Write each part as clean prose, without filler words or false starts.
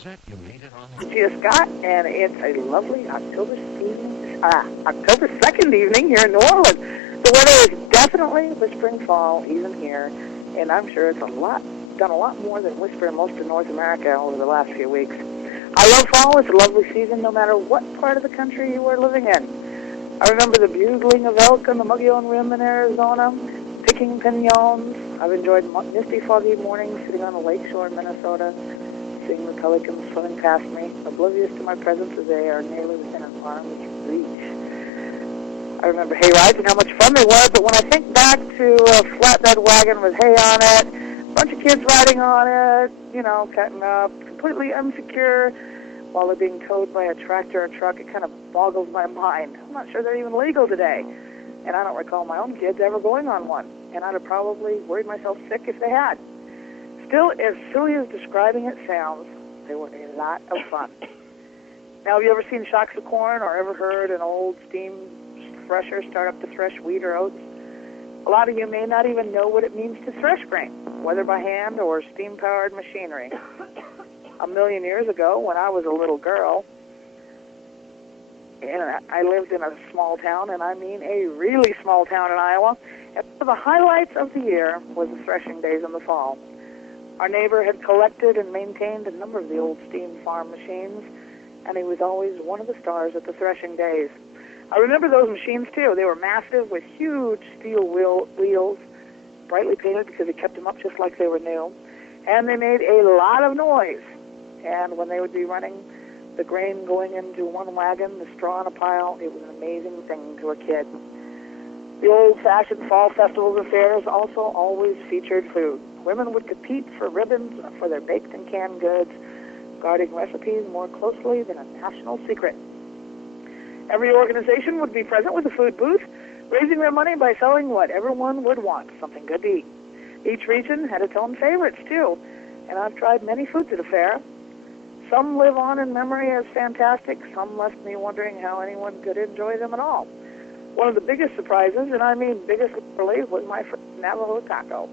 Gia Scott, and it's a lovely October 2nd evening here in New Orleans. The weather is definitely whispering fall even here, and I'm sure it's done a lot more than whisper in most of North America over the last few weeks. I love fall. It's a lovely season no matter what part of the country you are living in. I remember the bugling of elk on the Mogollon Rim in Arizona, picking piñons. I've enjoyed misty, foggy mornings sitting on the lakeshore in Minnesota, seeing the pelicans swimming past me, oblivious to my presence as they are nearly within an arm's reach. I remember hay rides and how much fun they were, but when I think back to a flatbed wagon with hay on it, a bunch of kids riding on it, cutting up, completely unsecure, while they're being towed by a tractor or truck, it kind of boggles my mind. I'm not sure they're even legal today, and I don't recall my own kids ever going on one, and I'd have probably worried myself sick if they had. Still, as silly as describing it sounds, they were a lot of fun. Now, have you ever seen shocks of corn or ever heard an old steam thresher start up to thresh wheat or oats? A lot of you may not even know what it means to thresh grain, whether by hand or steam-powered machinery. A million years ago, when I was a little girl, and I lived in a small town, and I mean a really small town in Iowa, and one of the highlights of the year was the threshing days in the fall. Our neighbor had collected and maintained a number of the old steam farm machines, and he was always one of the stars at the threshing days. I remember those machines, too. They were massive with huge steel wheels, brightly painted because he kept them up just like they were new, and they made a lot of noise. And when they would be running the grain going into one wagon, the straw in a pile, it was an amazing thing to a kid. The old-fashioned fall festivals and fairs also always featured food. Women would compete for ribbons for their baked and canned goods, guarding recipes more closely than a national secret. Every organization would be present with a food booth, raising their money by selling what everyone would want, something good to eat. Each region had its own favorites, too, and I've tried many foods at a fair. Some live on in memory as fantastic. Some left me wondering how anyone could enjoy them at all. One of the biggest surprises, and I mean biggest literally, was my first Navajo taco.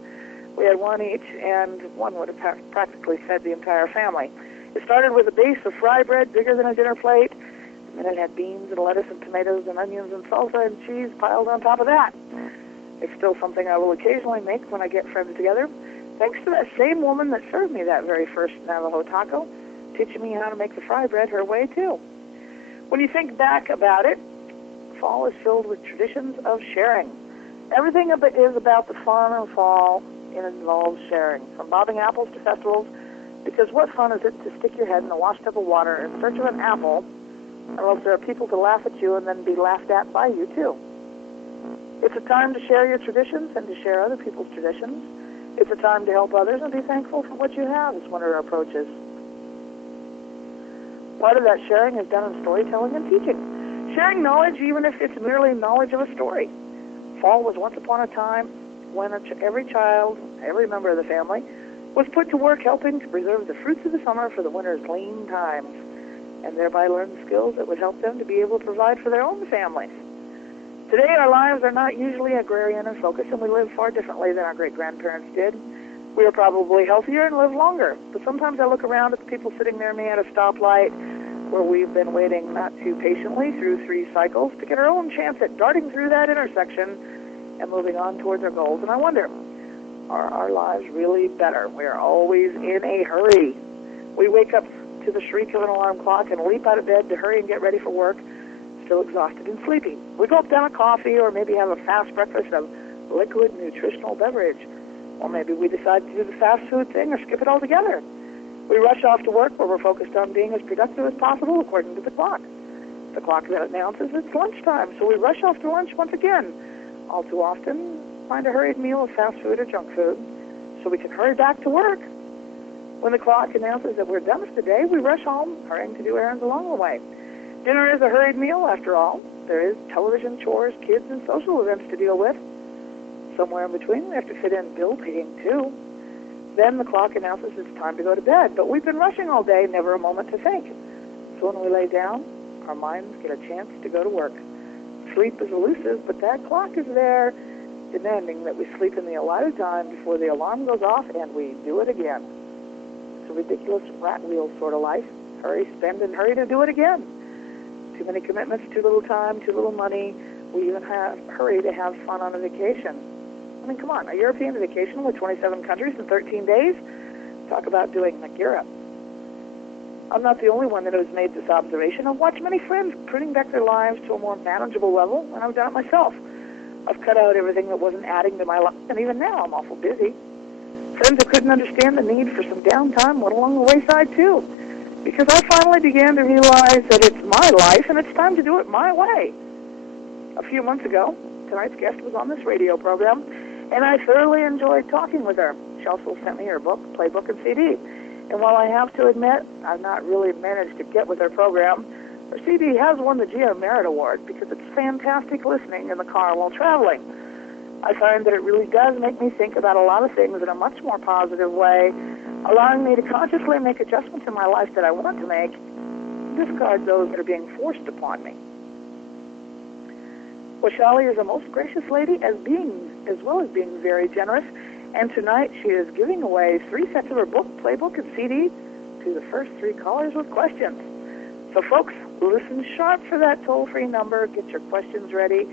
We had one each, and one would have practically fed the entire family. It started with a base of fry bread bigger than a dinner plate, and then it had beans and lettuce and tomatoes and onions and salsa and cheese piled on top of that. It's still something I will occasionally make when I get friends together, thanks to that same woman that served me that very first Navajo taco, teaching me how to make the fry bread her way, too. When you think back about it, fall is filled with traditions of sharing. Everything is about the fun of fall. It involves sharing, from bobbing apples to festivals, because what fun is it to stick your head in a washed tub of water in search of an apple, unless there are people to laugh at you and then be laughed at by you, too. It's a time to share your traditions and to share other people's traditions. It's a time to help others and be thankful for what you have as winter approaches. Part of that sharing is done in storytelling and teaching. Sharing knowledge, even if it's merely knowledge of a story. Fall was once upon a time when every child, every member of the family, was put to work helping to preserve the fruits of the summer for the winter's lean times, and thereby learn skills that would help them to be able to provide for their own families. Today, our lives are not usually agrarian in focus, and we live far differently than our great-grandparents did. We are probably healthier and live longer, but sometimes I look around at the people sitting near me at a stoplight where we've been waiting not too patiently through 3 cycles to get our own chance at darting through that intersection and moving on towards our goals. And I wonder, are our lives really better? We are always in a hurry. We wake up to the shriek of an alarm clock and leap out of bed to hurry and get ready for work, still exhausted and sleepy. We gulp down a coffee or maybe have a fast breakfast of liquid nutritional beverage. Or maybe we decide to do the fast food thing or skip it altogether. We rush off to work where we're focused on being as productive as possible according to the clock. The clock then announces it's lunchtime, so we rush off to lunch once again. All too often, find a hurried meal of fast food or junk food so we can hurry back to work. When the clock announces that we're done for the day, we rush home, hurrying to do errands along the way. Dinner is a hurried meal, after all. There is television, chores, kids, and social events to deal with. Somewhere in between, we have to fit in bill paying, too. Then the clock announces it's time to go to bed, but we've been rushing all day, never a moment to think. So when we lay down, our minds get a chance to go to work. Sleep is elusive, but that clock is there, demanding that we sleep in the allotted time before the alarm goes off and we do it again. It's a ridiculous rat wheel sort of life. Hurry, spend, and hurry to do it again. Too many commitments, too little time, too little money. We even hurry to have fun on a vacation. I mean, come on, a European vacation with 27 countries in 13 days? Talk about doing like Europe. I'm not the only one that has made this observation. I've watched many friends putting back their lives to a more manageable level, and I've done it myself. I've cut out everything that wasn't adding to my life, and even now I'm awful busy. Friends who couldn't understand the need for some downtime went along the wayside too, because I finally began to realize that it's my life and it's time to do it my way. A few months ago, tonight's guest was on this radio program, and I thoroughly enjoyed talking with her. She also sent me her book, playbook, and CD. And while I have to admit I've not really managed to get with her program, her CD has won the Geo Merit Award because it's fantastic listening in the car while traveling. I find that it really does make me think about a lot of things in a much more positive way, allowing me to consciously make adjustments in my life that I want to make, discard those that are being forced upon me. Washali is a most gracious lady as well as being very generous, and tonight she is giving away 3 sets of her book, playbook, and CD to the first 3 callers with questions. So folks, listen sharp for that toll-free number, get your questions ready,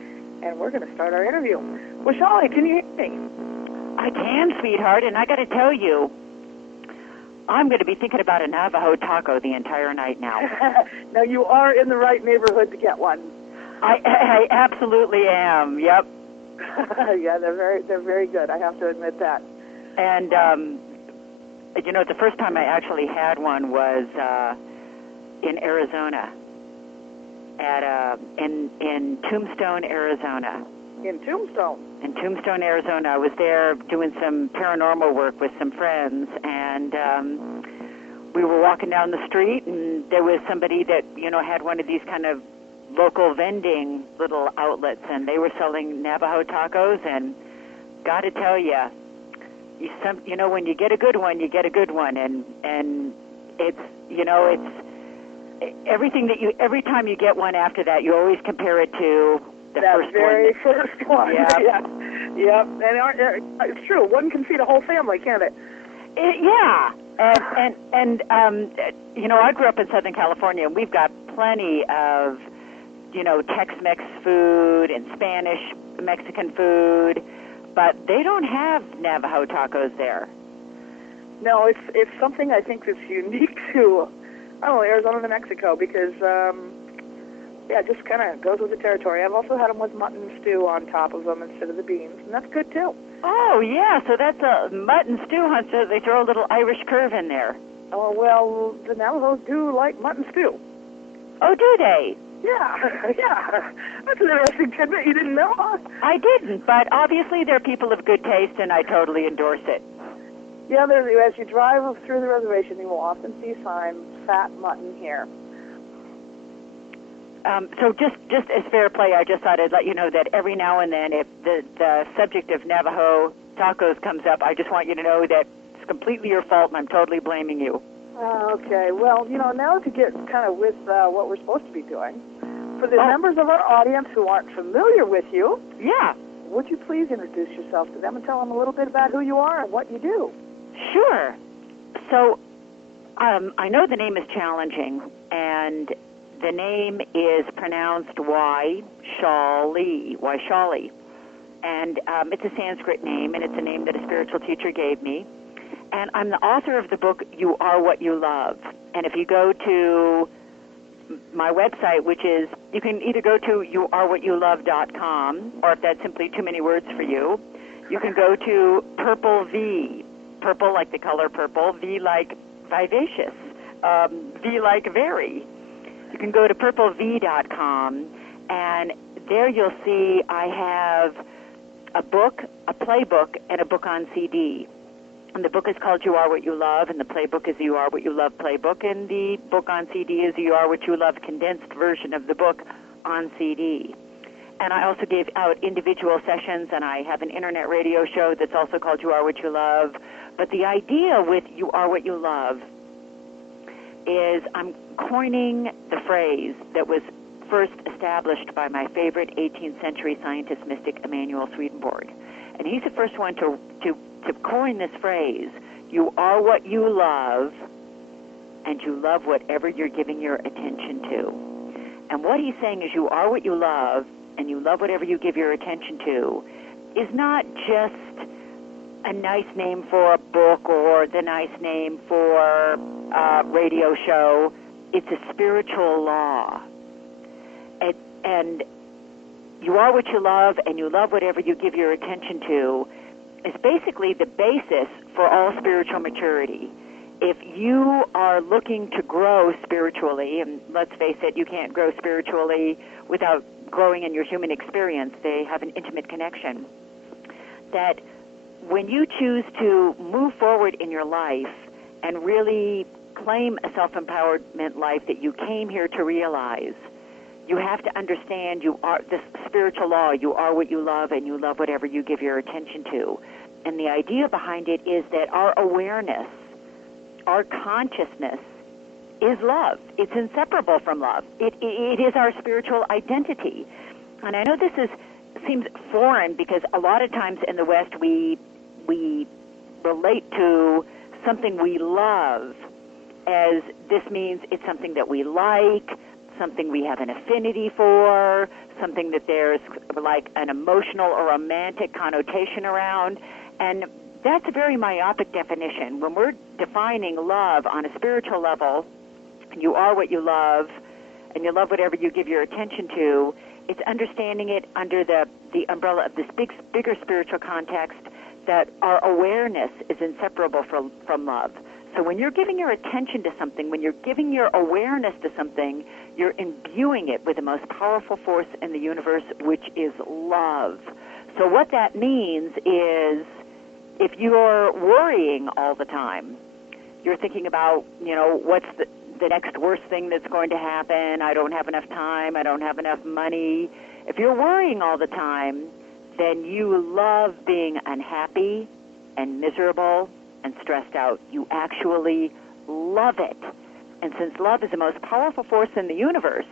and we're going to start our interview. Washali, can you hear me? I can, sweetheart, and I got to tell you, I'm going to be thinking about a Navajo taco the entire night now. Now, you are in the right neighborhood to get one. I absolutely am, yep. Yeah, they're very good, I have to admit that. And, the first time I actually had one was in Arizona, in Tombstone, Arizona. In Tombstone? In Tombstone, Arizona. I was there doing some paranormal work with some friends, and we were walking down the street, and there was somebody that, had one of these kind of local vending little outlets, and they were selling Navajo tacos, and got to tell you, when you get a good one, you get a good one, and it's, it's everything that every time you get one after that, you always compare it to the first one. Yeah. Yeah. And it's true. One can feed a whole family, can't it? Yeah. And I grew up in Southern California, and we've got plenty of, Tex-Mex food and Spanish, Mexican food, but they don't have Navajo tacos there. No, it's something I think that's unique to, Arizona, New Mexico, because, it just kind of goes with the territory. I've also had them with mutton stew on top of them instead of the beans, and that's good, too. Oh, yeah, so that's a mutton stew, huh? So they throw a little Irish curve in there. Oh, well, the Navajos do like mutton stew. Oh, do they? Yeah. That's an interesting tidbit. You didn't know, huh? I didn't, but obviously they're people of good taste, and I totally endorse it. Yeah, as you drive through the reservation, you will often see signs, fat mutton here. So just as fair play, I just thought I'd let you know that every now and then, if the subject of Navajo tacos comes up, I just want you to know that it's completely your fault, and I'm totally blaming you. Okay. Well, now to get kind of with what we're supposed to be doing, for the members of our audience who aren't familiar with you, would you please introduce yourself to them and tell them a little bit about who you are and what you do? Sure. So I know the name is challenging, and the name is pronounced Washali, and it's a Sanskrit name, and it's a name that a spiritual teacher gave me. And I'm the author of the book, You Are What You Love. And if you go to my website, which is, you can either go to youarewhatyouLove.com, or if that's simply too many words for you, you can go to Purple V, purple like the color purple, V like vivacious, V like very. You can go to purplev.com, and there you'll see I have a book, a playbook, and a book on CD. And the book is called You Are What You Love, and the playbook is You Are What You Love playbook, and the book on CD is You Are What You Love condensed version of the book on CD. And I also gave out individual sessions, and I have an internet radio show that's also called You Are What You Love. But the idea with You Are What You Love is I'm coining the phrase that was first established by my favorite 18th century scientist mystic, Emanuel Swedenborg. And he's the first one to coin this phrase, You are what you love, and you love whatever you're giving your attention to. And what he's saying is you are what you love, and you love whatever you give your attention to, is not just a nice name for a book or the nice name for a radio show. It's a spiritual law. And you are what you love, and you love whatever you give your attention to, is basically the basis for all spiritual maturity. If you are looking to grow spiritually, and let's face it, you can't grow spiritually without growing in your human experience. They have an intimate connection. That when you choose to move forward in your life and really claim a self-empowerment life that you came here to realize, you have to understand you are this spiritual law. You are what you love, and you love whatever you give your attention to. And the idea behind it is that our awareness, our consciousness, is love. It's inseparable from love. It is our spiritual identity. And I know this seems foreign because a lot of times in the West we relate to something we love as this means it's something that we like, something we have an affinity for, something that there's like an emotional or romantic connotation around. And that's a very myopic definition. When we're defining love on a spiritual level, you are what you love, and you love whatever you give your attention to, it's understanding it under the umbrella of this bigger spiritual context that our awareness is inseparable from love. So when you're giving your attention to something, when you're giving your awareness to something, you're imbuing it with the most powerful force in the universe, which is love. So what that means is if you're worrying all the time, you're thinking about, what's the next worst thing that's going to happen, I don't have enough time, I don't have enough money. If you're worrying all the time, then you love being unhappy and miserable and stressed out. You actually love it. And since love is the most powerful force in the universe,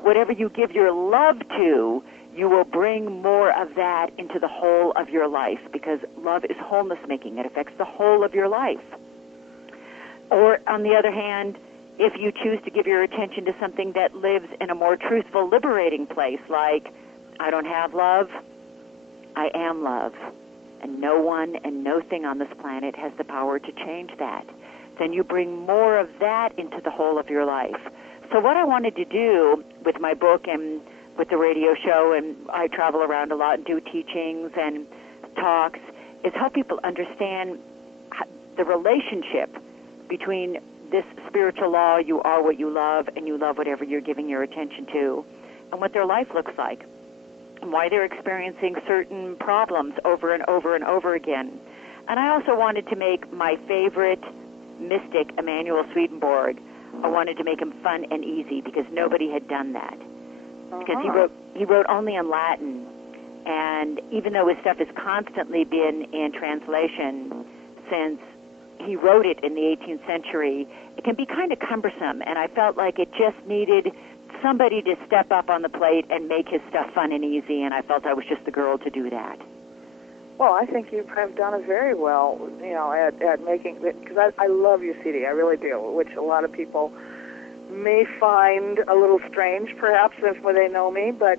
whatever you give your love to, you will bring more of that into the whole of your life, because love is wholeness making. It affects the whole of your life. Or on the other hand, if you choose to give your attention to something that lives in a more truthful, liberating place, like, I don't have love, I am love. And no one and no thing on this planet has the power to change that. Then you bring more of that into the whole of your life. So what I wanted to do with my book and with the radio show, and I travel around a lot and do teachings and talks, is help people understand the relationship between this spiritual law, you are what you love, and you love whatever you're giving your attention to, and what their life looks like, and why they're experiencing certain problems over and over and over again. And I also wanted to make my favorite mystic, Emanuel Swedenborg, I wanted to make him fun and easy because nobody had done that. Because he wrote only in Latin, and even though his stuff has constantly been in translation since he wrote it in the 18th century, it can be kind of cumbersome, and I felt like it just needed somebody to step up on the plate and make his stuff fun and easy, and I felt I was just the girl to do that. Well, I think you have done it very well, at making it, because I love your CD, I really do, which a lot of people may find a little strange, perhaps, when they know me, but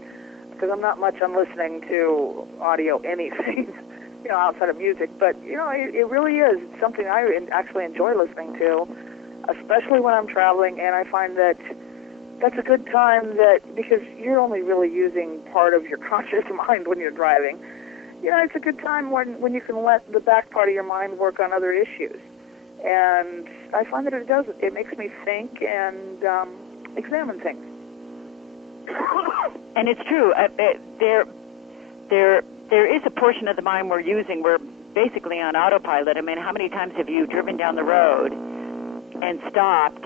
because I'm not much on listening to audio anything, outside of music, but, it really is. It's something I actually enjoy listening to, especially when I'm traveling, and I find that that's a good time because you're only really using part of your conscious mind when you're driving. It's a good time when you can let the back part of your mind work on other issues. And I find that it makes me think and examine things. And it's true. There is a portion of the mind we're using. We're basically on autopilot. I mean, how many times have you driven down the road and stopped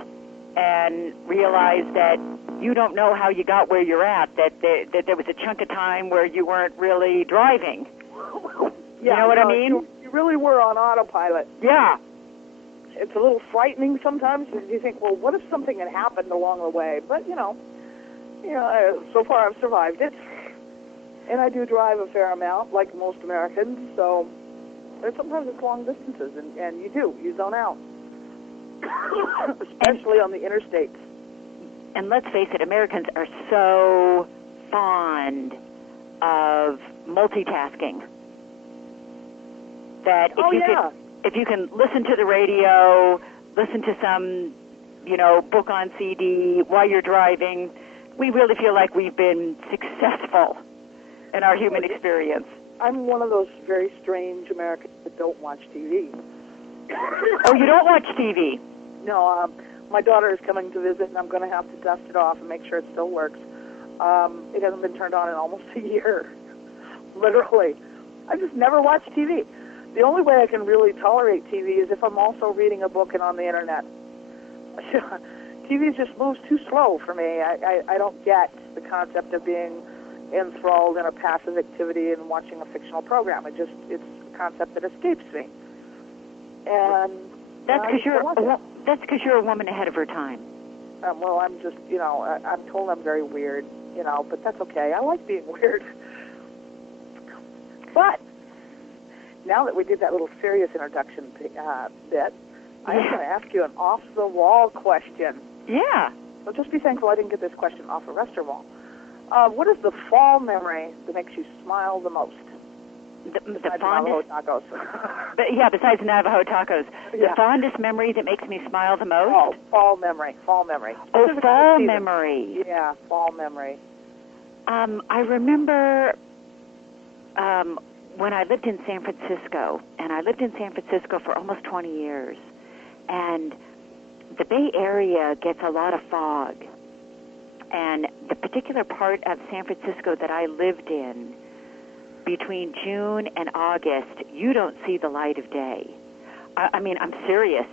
and realized that you don't know how you got where you're at, that there was a chunk of time where you weren't really driving? You know what I mean? You really were on autopilot. Yeah. It's a little frightening sometimes. You think, well, what if something had happened along the way? But, so far I've survived it. And I do drive a fair amount, like most Americans, so There's sometimes it's long distances, and you zone out, especially on the interstates. And let's face it, Americans are so fond of multitasking that if you can listen to the radio, listen to some, book on CD while you're driving, we really feel like we've been successful in our human experience. I'm one of those very strange Americans that don't watch TV. Oh, you don't watch TV? No, my daughter is coming to visit, and I'm going to have to dust it off and make sure it still works. It hasn't been turned on in almost a year, literally. I just never watch TV. The only way I can really tolerate TV is if I'm also reading a book and on the internet. TV just moves too slow for me. I don't get the concept of being enthralled in a passive activity and watching a fictional program. It's a concept that escapes me. And that's because you're a woman ahead of her time. Well, I'm just, I'm told I'm very weird, but that's okay. I like being weird. But now that we did that little serious introduction bit, I'm going to ask you an off-the-wall question. Yeah. So just be thankful I didn't get this question off a restaurant wall. What is the fall memory that makes you smile the most? The fondest Navajo tacos. Besides Navajo tacos. Yeah. The fondest memory that makes me smile the most? Oh, fall memory. Fall memory. Oh, fall memory. Yeah, fall memory. I remember when I lived in San Francisco, and I lived in San Francisco for almost 20 years, and the Bay Area gets a lot of fog. And the particular part of San Francisco that I lived in, between June and August, you don't see the light of day. I mean, I'm serious.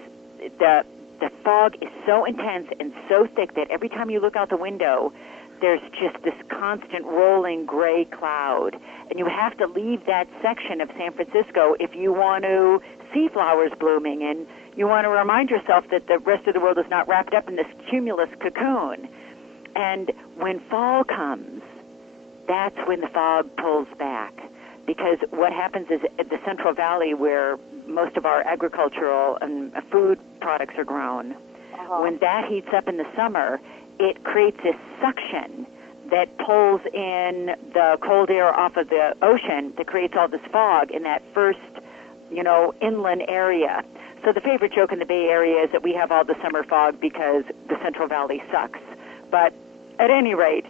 The fog is so intense and so thick that every time you look out the window, there's just this constant rolling gray cloud. And you have to leave that section of San Francisco if you want to see flowers blooming, and you want to remind yourself that the rest of the world is not wrapped up in this cumulus cocoon. And when fall comes, that's when the fog pulls back. Because what happens is at the Central Valley, where most of our agricultural and food products are grown, when that heats up in the summer, it creates this suction that pulls in the cold air off of the ocean that creates all this fog in that first, inland area. So the favorite joke in the Bay Area is that we have all the summer fog because the Central Valley sucks. But at any rate,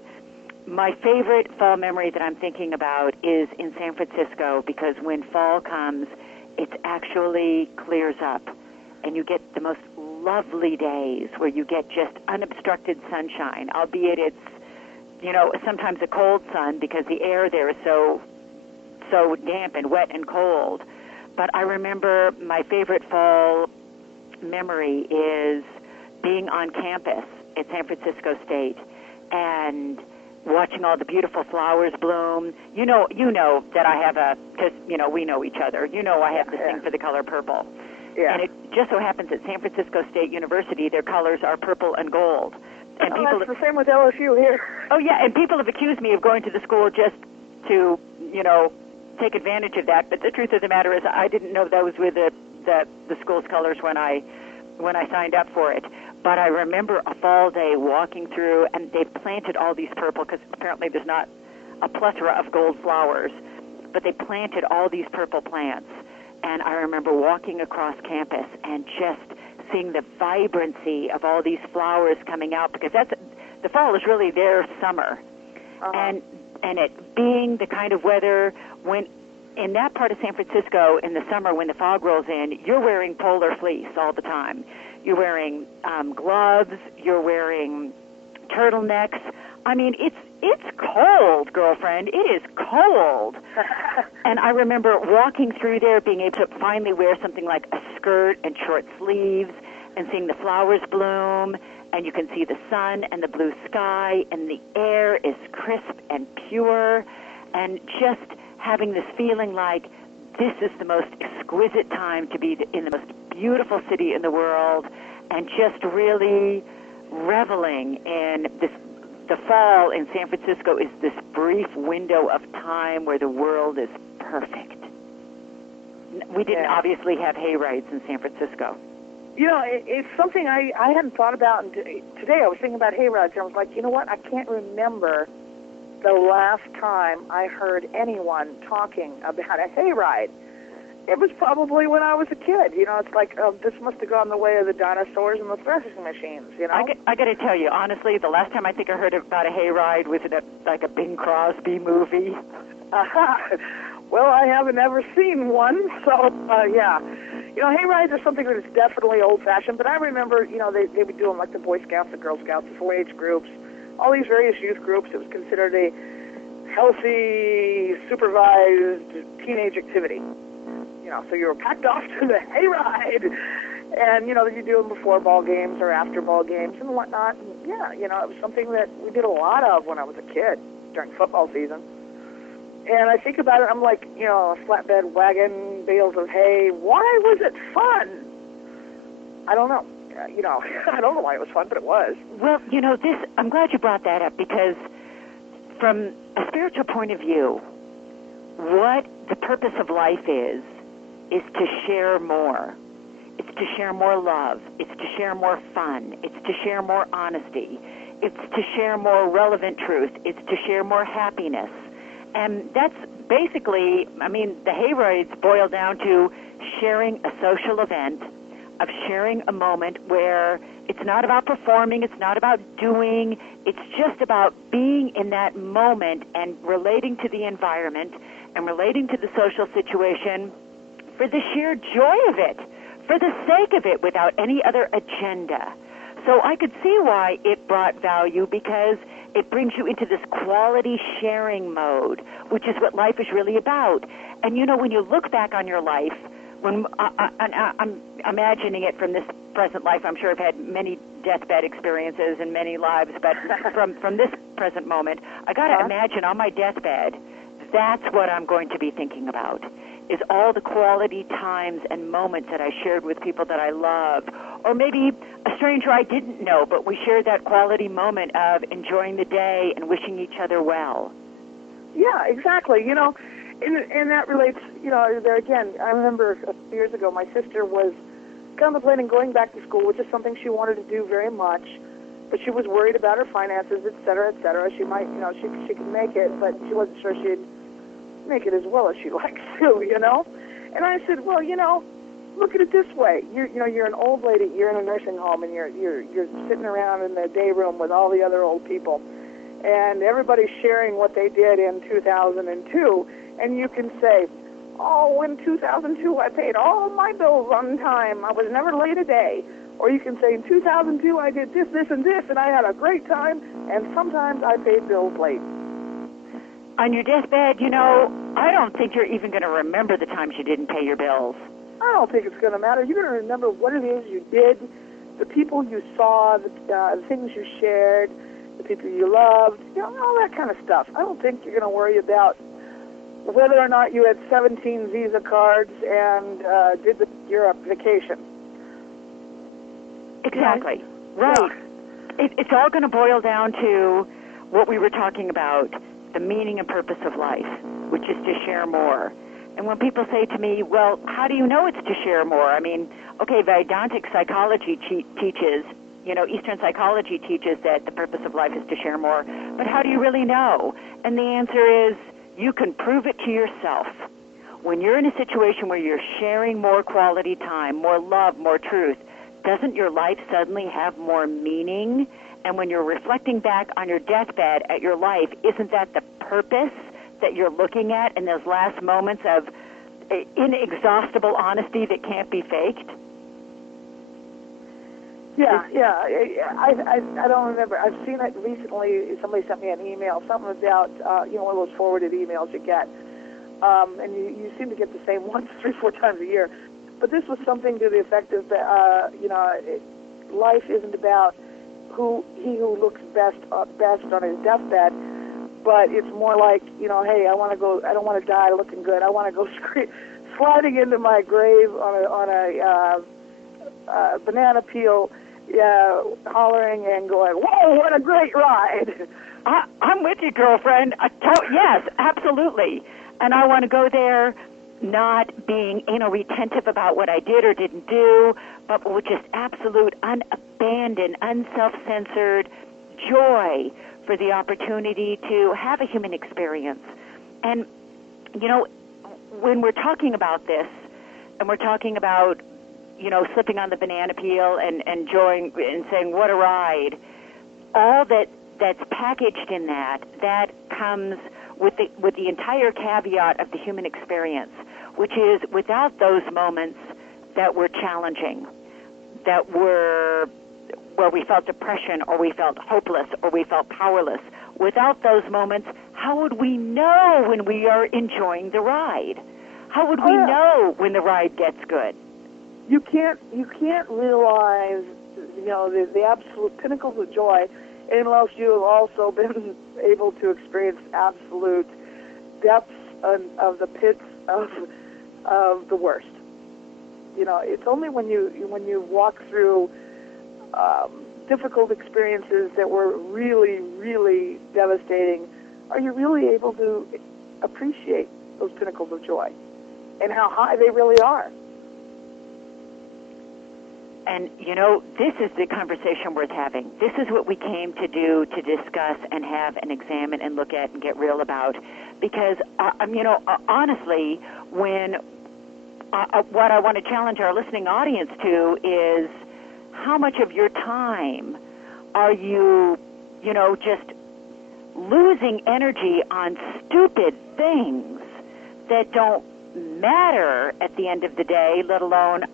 my favorite fall memory that I'm thinking about is in San Francisco, because when fall comes, it actually clears up, and you get the most lovely days where you get just unobstructed sunshine, albeit it's, sometimes a cold sun because the air there is so damp and wet and cold. But I remember my favorite fall memory is being on campus at San Francisco State and watching all the beautiful flowers bloom. You know that I have because, we know each other. I have this thing for the color purple. Yeah. And it just so happens at San Francisco State University, their colors are purple and gold. And that's the same with LSU here. Oh, yeah, and people have accused me of going to the school just to, take advantage of that. But the truth of the matter is I didn't know those were the school's colors when I signed up for it. But I remember a fall day walking through, and they've planted all these purple, because apparently there's not a plethora of gold flowers, but they planted all these purple plants. And I remember walking across campus and just seeing the vibrancy of all these flowers coming out, because the fall is really their summer. And it being the kind of weather when in that part of San Francisco in the summer when the fog rolls in, you're wearing polar fleece all the time. You're wearing gloves. You're wearing turtlenecks. I mean, it's cold, girlfriend. It is cold. And I remember walking through there, being able to finally wear something like a skirt and short sleeves and seeing the flowers bloom, and you can see the sun and the blue sky, and the air is crisp and pure, and just having this feeling like this is the most exquisite time to be in the most beautiful city in the world, and just really reveling in this. The fall in San Francisco is this brief window of time where the world is perfect. We didn't Yeah. obviously have hay rides in San Francisco. You know, it's something I hadn't thought about. And today I was thinking about hayrides, and I was like, you know what? I can't remember the last time I heard anyone talking about a hayride. It was probably when I was a kid. You know, it's like this must have gone the way of the dinosaurs and the threshing machines. You know, I got to tell you, honestly, the last time I think I heard about a hayride was in like a Bing Crosby movie. Well, I haven't ever seen one, so yeah. You know, hayrides are something that is definitely old-fashioned, but I remember, you know, they would do them like the Boy Scouts, the Girl Scouts, the 4-H groups, all these various youth groups. It was considered a healthy, supervised teenage activity. You know, so you were packed off to the hayride, and, you know, you do them before ball games or after ball games and whatnot. And, yeah, you know, it was something that we did a lot of when I was a kid during football season. And I think about it, I'm like, you know, a flatbed wagon, bales of hay. Why was it fun? I don't know. You know, I don't know why it was fun, but it was. Well, you know, I'm glad you brought that up, because from a spiritual point of view, what the purpose of life is to share more. It's to share more love. It's to share more fun. It's to share more honesty. It's to share more relevant truth. It's to share more happiness. And that's basically, I mean, the hayrides boil down to sharing a social event, of sharing a moment where it's not about performing, it's not about doing, it's just about being in that moment and relating to the environment and relating to the social situation for the sheer joy of it, for the sake of it, without any other agenda. So I could see why it brought value, because it brings you into this quality sharing mode, which is what life is really about. And, you know, when you look back on your life, when I'm imagining it from this present life, I'm sure I've had many deathbed experiences and many lives, but from this present moment, I got to imagine on my deathbed, that's what I'm going to be thinking about, is all the quality times and moments that I shared with people that I loved, or maybe a stranger I didn't know, but we shared that quality moment of enjoying the day and wishing each other well. Yeah, exactly. You know, and that relates, you know, there again, I remember a few years ago my sister was contemplating going back to school, which is something she wanted to do very much, but she was worried about her finances, et cetera, et cetera. She might, you know, she could make it, but she wasn't sure she'd make it as well as she likes to, you know? And I said, well, you know, look at it this way. You're an old lady, you're in a nursing home, and you're sitting around in the day room with all the other old people, and everybody's sharing what they did in 2002, and you can say, oh, in 2002 I paid all my bills on time. I was never late a day. Or you can say, in 2002 I did this, this, and this, and I had a great time, and sometimes I paid bills late. On your deathbed, you know, I don't think you're even going to remember the times you didn't pay your bills. I don't think it's going to matter. You're going to remember what it is you did, the people you saw, the things you shared, the people you loved, you know, all that kind of stuff. I don't think you're going to worry about whether or not you had 17 Visa cards and did the Europe vacation. Exactly. Yeah. Right. Yeah. It's all going to boil down to what we were talking about, the meaning and purpose of life, which is to share more. And when people say to me, well, how do you know it's to share more? I mean, okay, Vedantic psychology teaches, you know, Eastern psychology teaches that the purpose of life is to share more, but how do you really know? And the answer is, you can prove it to yourself. When you're in a situation where you're sharing more quality time, more love, more truth, doesn't your life suddenly have more meaning? And when you're reflecting back on your deathbed at your life, isn't that the purpose that you're looking at in those last moments of inexhaustible honesty that can't be faked? Yeah. I don't remember. I've seen it recently. Somebody sent me an email, something about, you know, one of those forwarded emails you get. And you seem to get the same ones 3-4 times a year. But this was something to the effect of, you know, life isn't about he who looks best on his deathbed, but it's more like, you know, hey, I don't want to die looking good. I want to go sliding into my grave on a banana peel, hollering and going, whoa, what a great ride. I'm with you, girlfriend. Yes, absolutely. And I want to go there not being retentive about what I did or didn't do, but with just absolute unabandoned, unself-censored joy for the opportunity to have a human experience. And, when we're talking about this, and we're talking about, slipping on the banana peel and enjoying and saying, what a ride, all that's packaged in that comes with the entire caveat of the human experience, which is without those moments that were challenging, that were where we felt depression or we felt hopeless or we felt powerless, without those moments, how would we know when we are enjoying the ride? How would we know when the ride gets good? You can't realize, the absolute pinnacles of joy unless you have also been able to experience absolute depths of the pits of the worst. It's only when you walk through difficult experiences that were really, really devastating are you really able to appreciate those pinnacles of joy and how high they really are. And, this is the conversation worth having. This is what we came to do, to discuss and have and examine and look at and get real about. Because, honestly, when what I want to challenge our listening audience to is how much of your time are you, just losing energy on stupid things that don't matter at the end of the day, let alone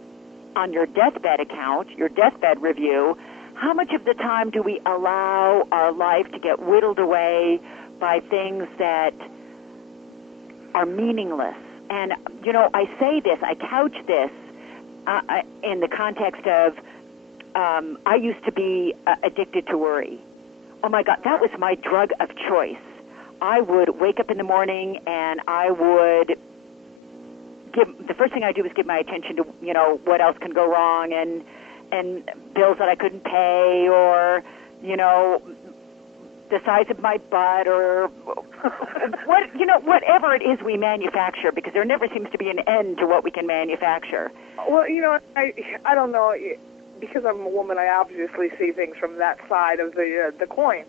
on your deathbed account, your deathbed review. How much of the time do we allow our life to get whittled away by things that are meaningless? And, I say this, I couch this in the context of I used to be addicted to worry. Oh, my God, that was my drug of choice. I would wake up in the morning and I would the first thing I do is give my attention to, what else can go wrong and bills that I couldn't pay or, the size of my butt or whatever it is we manufacture, because there never seems to be an end to what we can manufacture. Well, I don't know. Because I'm a woman, I obviously see things from that side of the coin.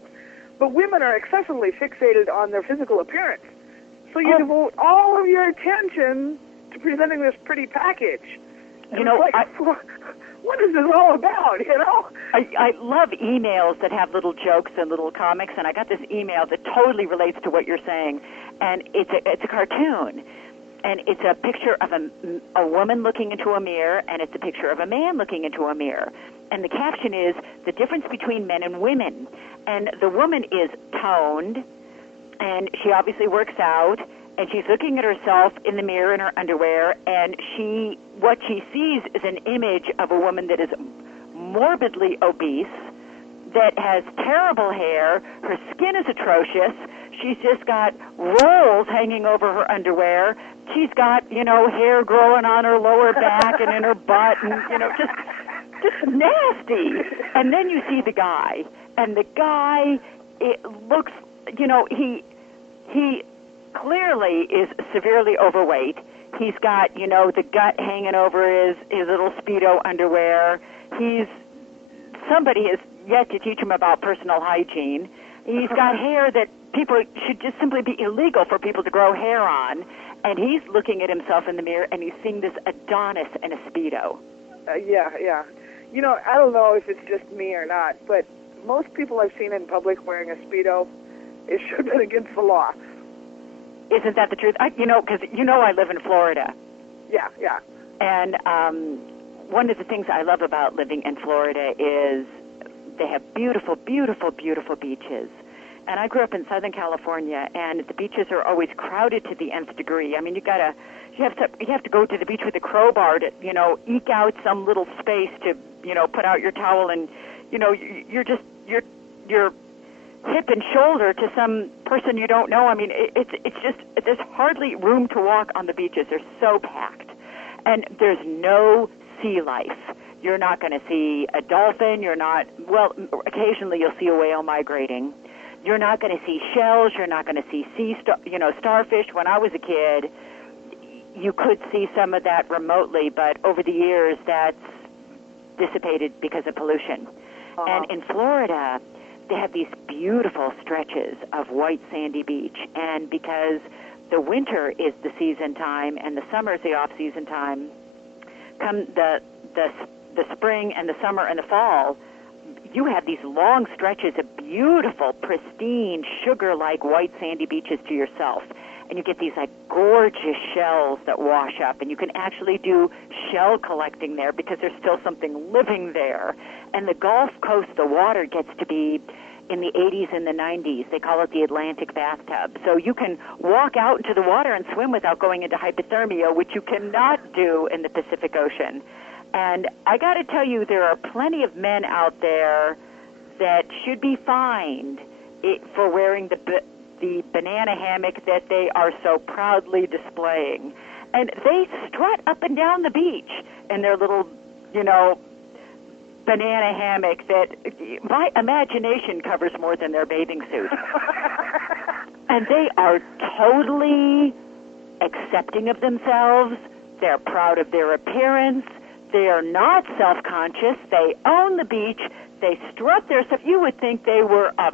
But women are excessively fixated on their physical appearance. So you devote all of your attention to presenting this pretty package. What is this all about, I love emails that have little jokes and little comics, and I got this email that totally relates to what you're saying. And it's a cartoon. And it's a picture of a woman looking into a mirror, and it's a picture of a man looking into a mirror. And the caption is, the difference between men and women. And the woman is toned, and she obviously works out, and she's looking at herself in the mirror in her underwear, and what she sees is an image of a woman that is morbidly obese, that has terrible hair, her skin is atrocious, she's just got rolls hanging over her underwear, she's got, hair growing on her lower back and in her butt, and, just nasty. And then you see the guy, and the guy, it looks, he clearly is severely overweight. He's got, the gut hanging over his little Speedo underwear. Somebody has yet to teach him about personal hygiene. He's got hair that people should just simply be illegal for people to grow hair on. And he's looking at himself in the mirror, and he's seeing this Adonis in a Speedo. Yeah. I don't know if it's just me or not, but most people I've seen in public wearing a Speedo, it should have been against the law. Isn't that the truth? Because I live in Florida. Yeah. And one of the things I love about living in Florida is they have beautiful, beautiful, beautiful beaches. And I grew up in Southern California, and the beaches are always crowded to the nth degree. I mean, you have to go to the beach with a crowbar to, eke out some little space to, put out your towel, and, you're hip and shoulder to some person you don't know. I mean, it's just, there's hardly room to walk on the beaches. They're so packed. And there's no sea life. You're not going to see a dolphin. Occasionally you'll see a whale migrating. You're not going to see shells. You're not going to see starfish. When I was a kid, you could see some of that remotely, but over the years that's dissipated because of pollution. And in Florida, they have these beautiful stretches of white sandy beach, and because the winter is the season time and the summer is the off-season time, come the spring and the summer and the fall, you have these long stretches of beautiful, pristine, sugar-like white sandy beaches to yourself. And you get these like gorgeous shells that wash up, and you can actually do shell collecting there because there's still something living there. And the Gulf Coast, the water gets to be in the 80s and the 90s. They call it the Atlantic bathtub. So you can walk out into the water and swim without going into hypothermia, which you cannot do in the Pacific Ocean. And I got to tell you, there are plenty of men out there that should be fined for wearing the banana hammock that they are so proudly displaying. And they strut up and down the beach in their little, banana hammock that my imagination covers more than their bathing suit. And they are totally accepting of themselves. They're proud of their appearance. They are not self-conscious. They own the beach. They strut their stuff. You would think they were a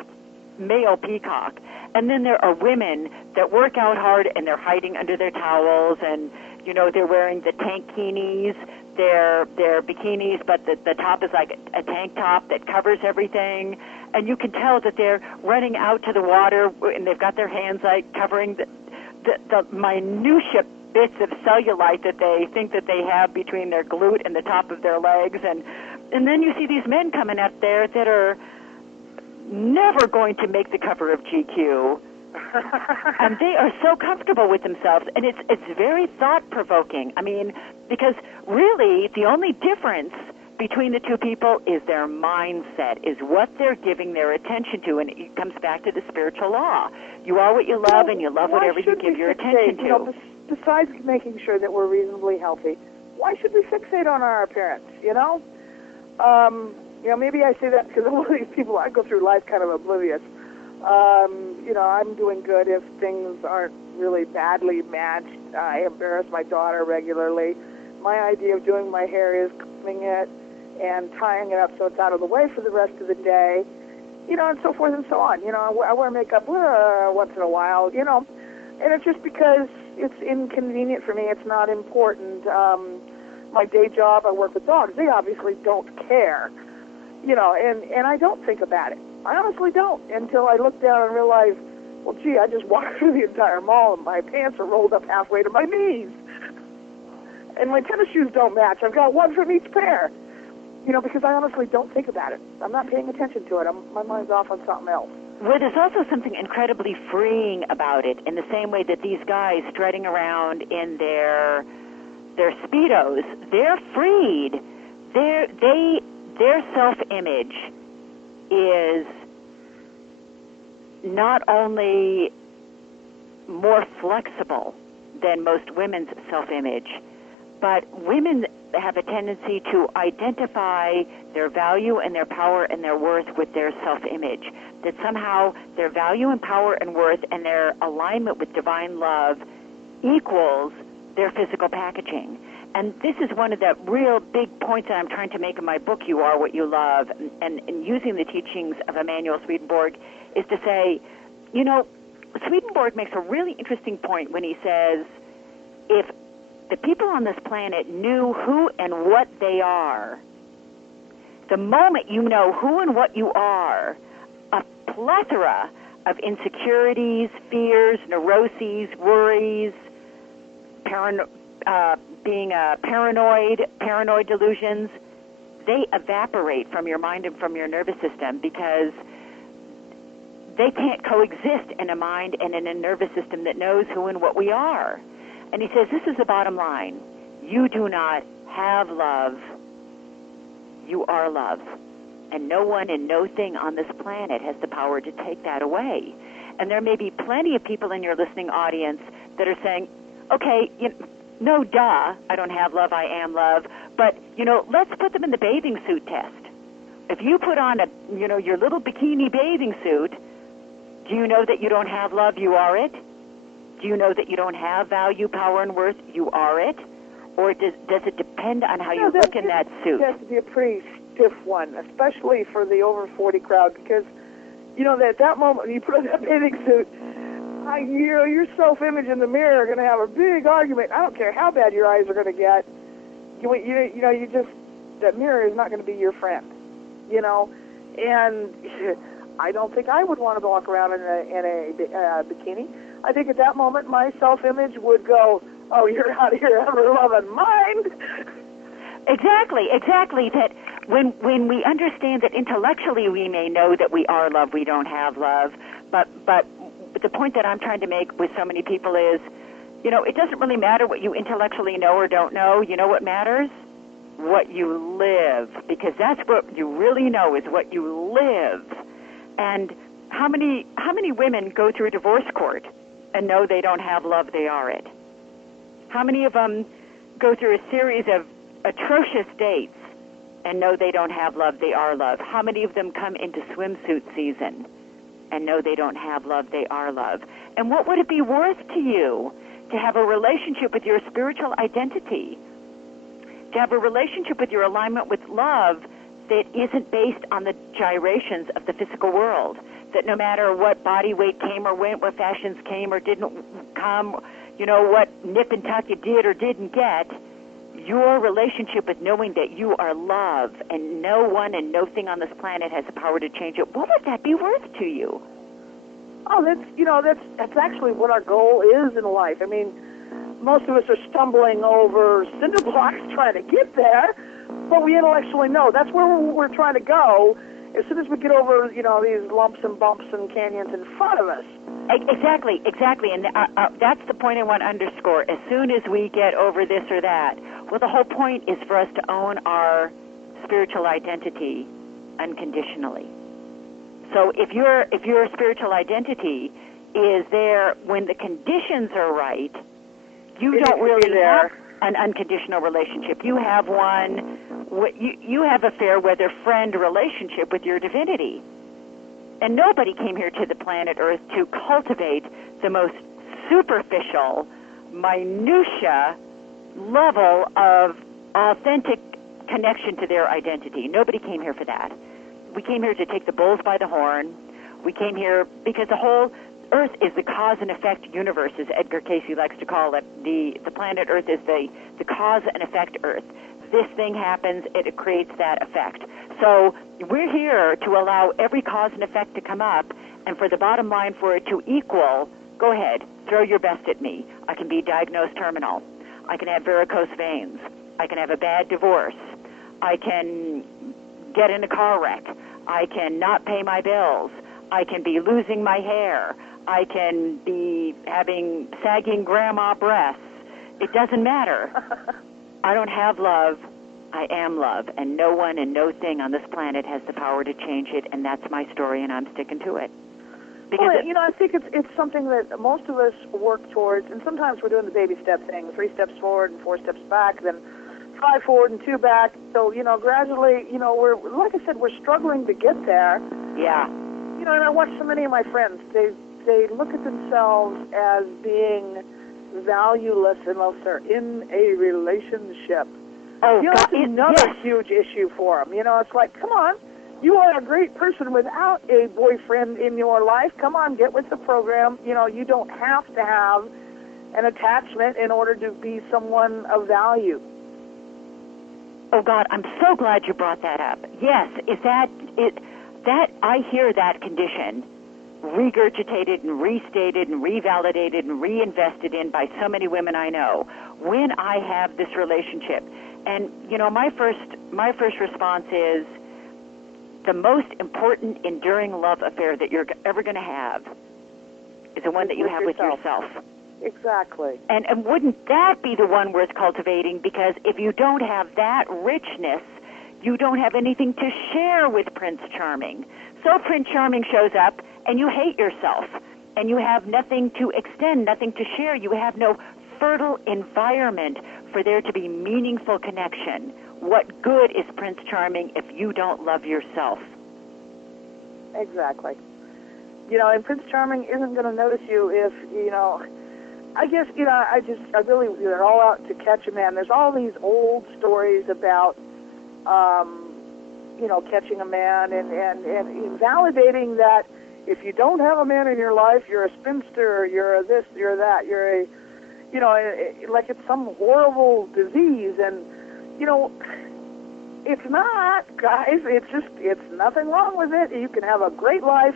male peacock. And then there are women that work out hard, and they're hiding under their towels, and, they're wearing the tankinis, their bikinis, but the top is like a tank top that covers everything. And you can tell that they're running out to the water, and they've got their hands like covering the minutiae bits of cellulite that they think that they have between their glute and the top of their legs. And then you see these men coming up there that are never going to make the cover of GQ. And they are so comfortable with themselves, and it's very thought-provoking. I mean, because really the only difference between the two people is their mindset, is what they're giving their attention to, and it comes back to the spiritual law. You are what you love, and you love whatever you give your attention to. Besides making sure that we're reasonably healthy, why should we fixate on our appearance, maybe I say that because all of these people, I go through life kind of oblivious. I'm doing good if things aren't really badly matched. I embarrass my daughter regularly. My idea of doing my hair is combing it and tying it up so it's out of the way for the rest of the day, and so forth and so on. I wear makeup once in a while, and it's just because it's inconvenient for me. It's not important. My day job, I work with dogs. They obviously don't care, and I don't think about it. I honestly don't until I look down and realize, well, gee, I just walked through the entire mall and my pants are rolled up halfway to my knees. And my tennis shoes don't match. I've got one from each pair. Because I honestly don't think about it. I'm not paying attention to it. My mind's off on something else. Well, there's also something incredibly freeing about it, in the same way that these guys strutting around in their Speedos, they're freed. Their self-image is not only more flexible than most women's self-image, but women have a tendency to identify their value and their power and their worth with their self-image, that somehow their value and power and worth and their alignment with divine love equals their physical packaging. And this is one of the real big points that I'm trying to make in my book, You Are What You Love, and using the teachings of Emanuel Swedenborg, is to say, Swedenborg makes a really interesting point when he says, if the people on this planet knew who and what they are, the moment you know who and what you are, a plethora of insecurities, fears, neuroses, worries, being paranoid delusions, they evaporate from your mind and from your nervous system, because they can't coexist in a mind and in a nervous system that knows who and what we are. And he says, this is the bottom line. You do not have love. You are love. And no one and no thing on this planet has the power to take that away. And there may be plenty of people in your listening audience that are saying, okay, no, duh, I don't have love, I am love. But, let's put them in the bathing suit test. If you put on your little bikini bathing suit, do you know that you don't have love, you are it? Do Do you know that you don't have value, power, and worth? You are it? Or does it depend on how you look in that suit? It has to be a pretty stiff one, especially for the over 40 crowd, because, at that moment when you put on that bathing suit, your self-image in the mirror are going to have a big argument. I don't care how bad your eyes are going to get. That mirror is not going to be your friend, and I don't think I would want to walk around in a bikini. I think at that moment my self-image would go, oh, you're out of your ever-loving mind. Exactly. That when we understand that intellectually we may know that we are love, we don't have love, but the point that I'm trying to make with so many people is, it doesn't really matter what you intellectually know or don't know. You know what matters? What you live, because that's what you really know is what you live. And how many women go through a divorce court and know they don't have love, they are it? How many of them go through a series of atrocious dates and know they don't have love, they are love? How many of them come into swimsuit season and know they don't have love, they are love? And what would it be worth to you to have a relationship with your spiritual identity, to have a relationship with your alignment with love that isn't based on the gyrations of the physical world, that no matter what body weight came or went, what fashions came or didn't come, what nip and tuck you did or didn't get, your relationship with knowing that you are love and no one and no thing on this planet has the power to change it, what would that be worth to you? Oh, that's actually what our goal is in life. I mean, most of us are stumbling over cinder blocks trying to get there, but we intellectually know that's where we're trying to go. As soon as we get over, these lumps and bumps and canyons in front of us. Exactly, and that's the point I want to underscore. As soon as we get over this or that, well, the whole point is for us to own our spiritual identity unconditionally. So if your spiritual identity is there when the conditions are right, you don't really have an unconditional relationship. You have one. You have a fair weather friend relationship with your divinity. And nobody came here to the planet Earth to cultivate the most superficial, minutia level of authentic connection to their identity. Nobody came here for that. We came here to take the bulls by the horn. We came here because the whole Earth is the cause and effect universe, as Edgar Cayce likes to call it. The planet Earth is the cause and effect Earth. This thing happens, it creates that effect. So we're here to allow every cause and effect to come up, and for the bottom line for it to equal, go ahead, throw your best at me. I can be diagnosed terminal. I can have varicose veins. I can have a bad divorce. I can get in a car wreck. I can not pay my bills. I can be losing my hair. I can be having sagging grandma breasts. It doesn't matter. I don't have love. I am love, and no one and no thing on this planet has the power to change it, and that's my story, and I'm sticking to it. Because I think it's something that most of us work towards, and sometimes we're doing the baby step thing, 3 steps forward and 4 steps back, then 5 forward and 2 back. So, gradually, we're, like I said, we're struggling to get there. Yeah. And I watch so many of my friends, they look at themselves as being valueless unless they're in a relationship. Oh, that's another huge issue for them. It's like, come on, you are a great person without a boyfriend in your life. Come on, get with the program. You don't have to have an attachment in order to be someone of value. Oh, God, I'm so glad you brought that up. Yes, that I hear that condition regurgitated and restated and revalidated and reinvested in by so many women I know when I have this relationship. And, my first response is the most important enduring love affair that you're ever going to have is the one that you have with yourself. Exactly. And wouldn't that be the one worth cultivating? Because if you don't have that richness, you don't have anything to share with Prince Charming. So Prince Charming shows up, and you hate yourself, and you have nothing to extend, nothing to share. You have no fertile environment for there to be meaningful connection. What good is Prince Charming if you don't love yourself? Exactly. And Prince Charming isn't going to notice you if, I guess, I really, they're all out to catch a man. There's all these old stories about, catching a man and validating that if you don't have a man in your life, you're a spinster, you're a this, you're that, you're a, like it's some horrible disease. And, it's not, guys. It's nothing wrong with it. You can have a great life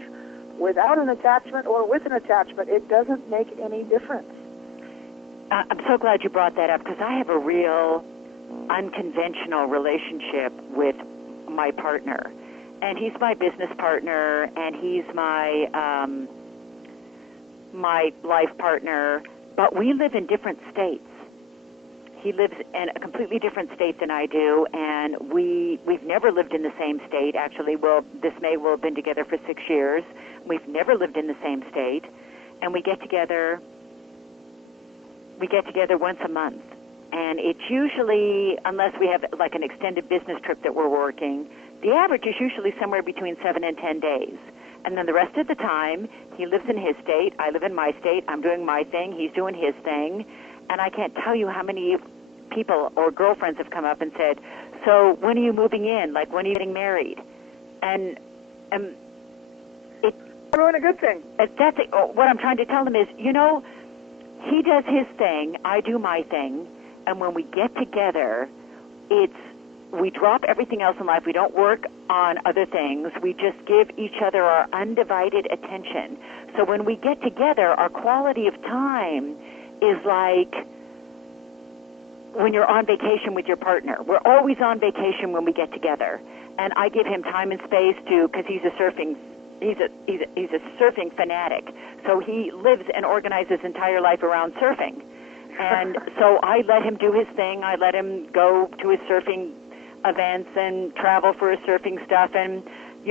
without an attachment or with an attachment. It doesn't make any difference. I'm so glad you brought that up, because I have a real unconventional relationship with my partner. And he's my business partner, and he's my my life partner, but we live in different states. He lives in a completely different state than I do, and we've never lived in the same state. Actually, this May we'll have been together for 6 years. We've never lived in the same state, and we get together once a month. And it's usually, unless we have like an extended business trip that we're working, the average is usually somewhere between 7 and 10 days. And then the rest of the time, he lives in his state, I live in my state, I'm doing my thing, he's doing his thing. And I can't tell you how many people or girlfriends have come up and said, so when are you moving in? Like, when are you getting married? And We're doing a good thing. That's it. What I'm trying to tell them is, he does his thing, I do my thing, and when we get together, we drop everything else in life. We don't work on other things. We just give each other our undivided attention. So when we get together, our quality of time is like when you're on vacation with your partner. We're always on vacation when we get together. And I give him time and space because he's a surfing fanatic. So he lives and organizes his entire life around surfing. And so I let him do his thing. I let him go to his surfing events and travel for his surfing stuff. And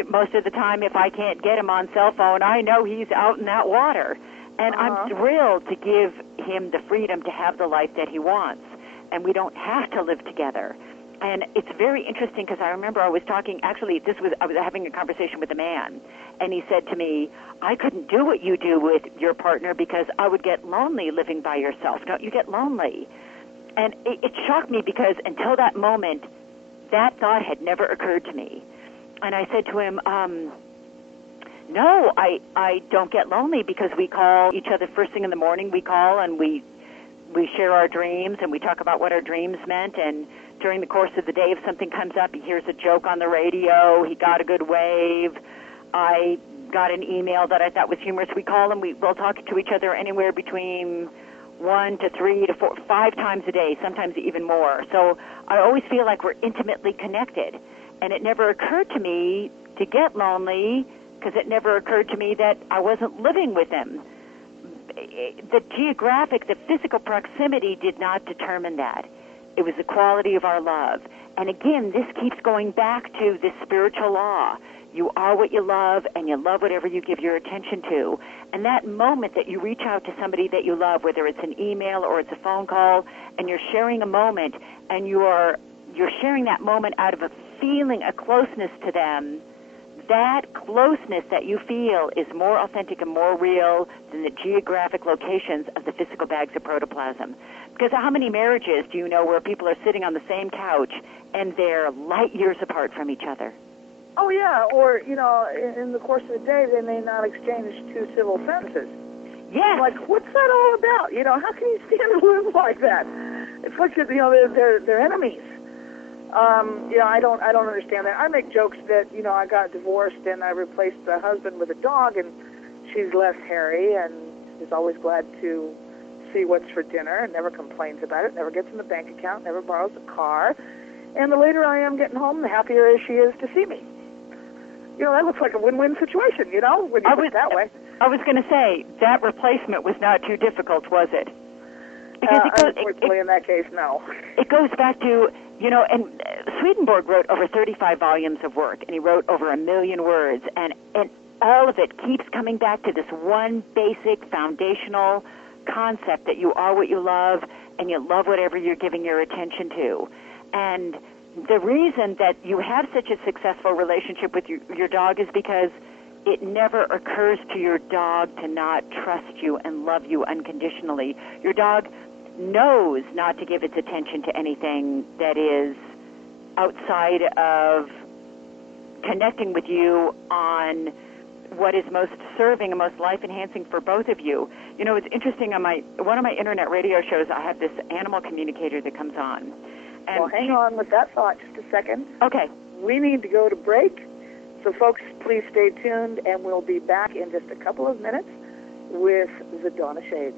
most of the time, if I can't get him on cell phone, I know he's out in that water. And I'm thrilled to give him the freedom to have the life that he wants. And we don't have to live together. And it's very interesting because I remember I was talking, I was having a conversation with a man, and he said to me, I couldn't do what you do with your partner because I would get lonely living by yourself. Don't you get lonely? And it shocked me because until that moment, that thought had never occurred to me. And I said to him, no, I don't get lonely because we call each other first thing in the morning. We call and we share our dreams and we talk about what our dreams meant. And during the course of the day, if something comes up, he hears a joke on the radio, he got a good wave, I got an email that I thought was humorous. We call and we'll talk to each other anywhere between 1 to 3 to 4, 5 times a day, sometimes even more. So I always feel like we're intimately connected. And it never occurred to me to get lonely because it never occurred to me that I wasn't living with him. The physical proximity did not determine that. It was the quality of our love. And again, this keeps going back to this spiritual law. You are what you love, and you love whatever you give your attention to. And that moment that you reach out to somebody that you love, whether it's an email or it's a phone call, and you're sharing a moment, and you're sharing that moment out of a feeling, a closeness to them, that closeness that you feel is more authentic and more real than the geographic locations of the physical bags of protoplasm. Because how many marriages do you know where people are sitting on the same couch and they're light years apart from each other? Oh, yeah, or, in the course of the day, they may not exchange 2 civil sentences. Yeah. Like, what's that all about? How can you stand to live like that? It's like, they're enemies. I don't understand that. I make jokes that, I got divorced and I replaced the husband with a dog, and she's less hairy and is always glad to see what's for dinner and never complains about it, never gets in the bank account, never borrows a car. And the later I am getting home, the happier she is to see me. That looks like a win-win situation, when you put it that way. I was going to say, that replacement was not too difficult, was it? Because unfortunately, in that case, no. It goes back to, and Swedenborg wrote over 35 volumes of work, and he wrote over 1 million words, and all of it keeps coming back to this one basic foundational concept that you are what you love, and you love whatever you're giving your attention to. And the reason that you have such a successful relationship with your dog is because it never occurs to your dog to not trust you and love you unconditionally. Your dog knows not to give its attention to anything that is outside of connecting with you on what is most serving and most life-enhancing for both of you. You know, it's interesting, on one of my internet radio shows, I have this animal communicator that comes on. And well, hang on with that thought just a second. Okay. We need to go to break. So, folks, please stay tuned, and we'll be back in just a couple of minutes with the Donna Shades.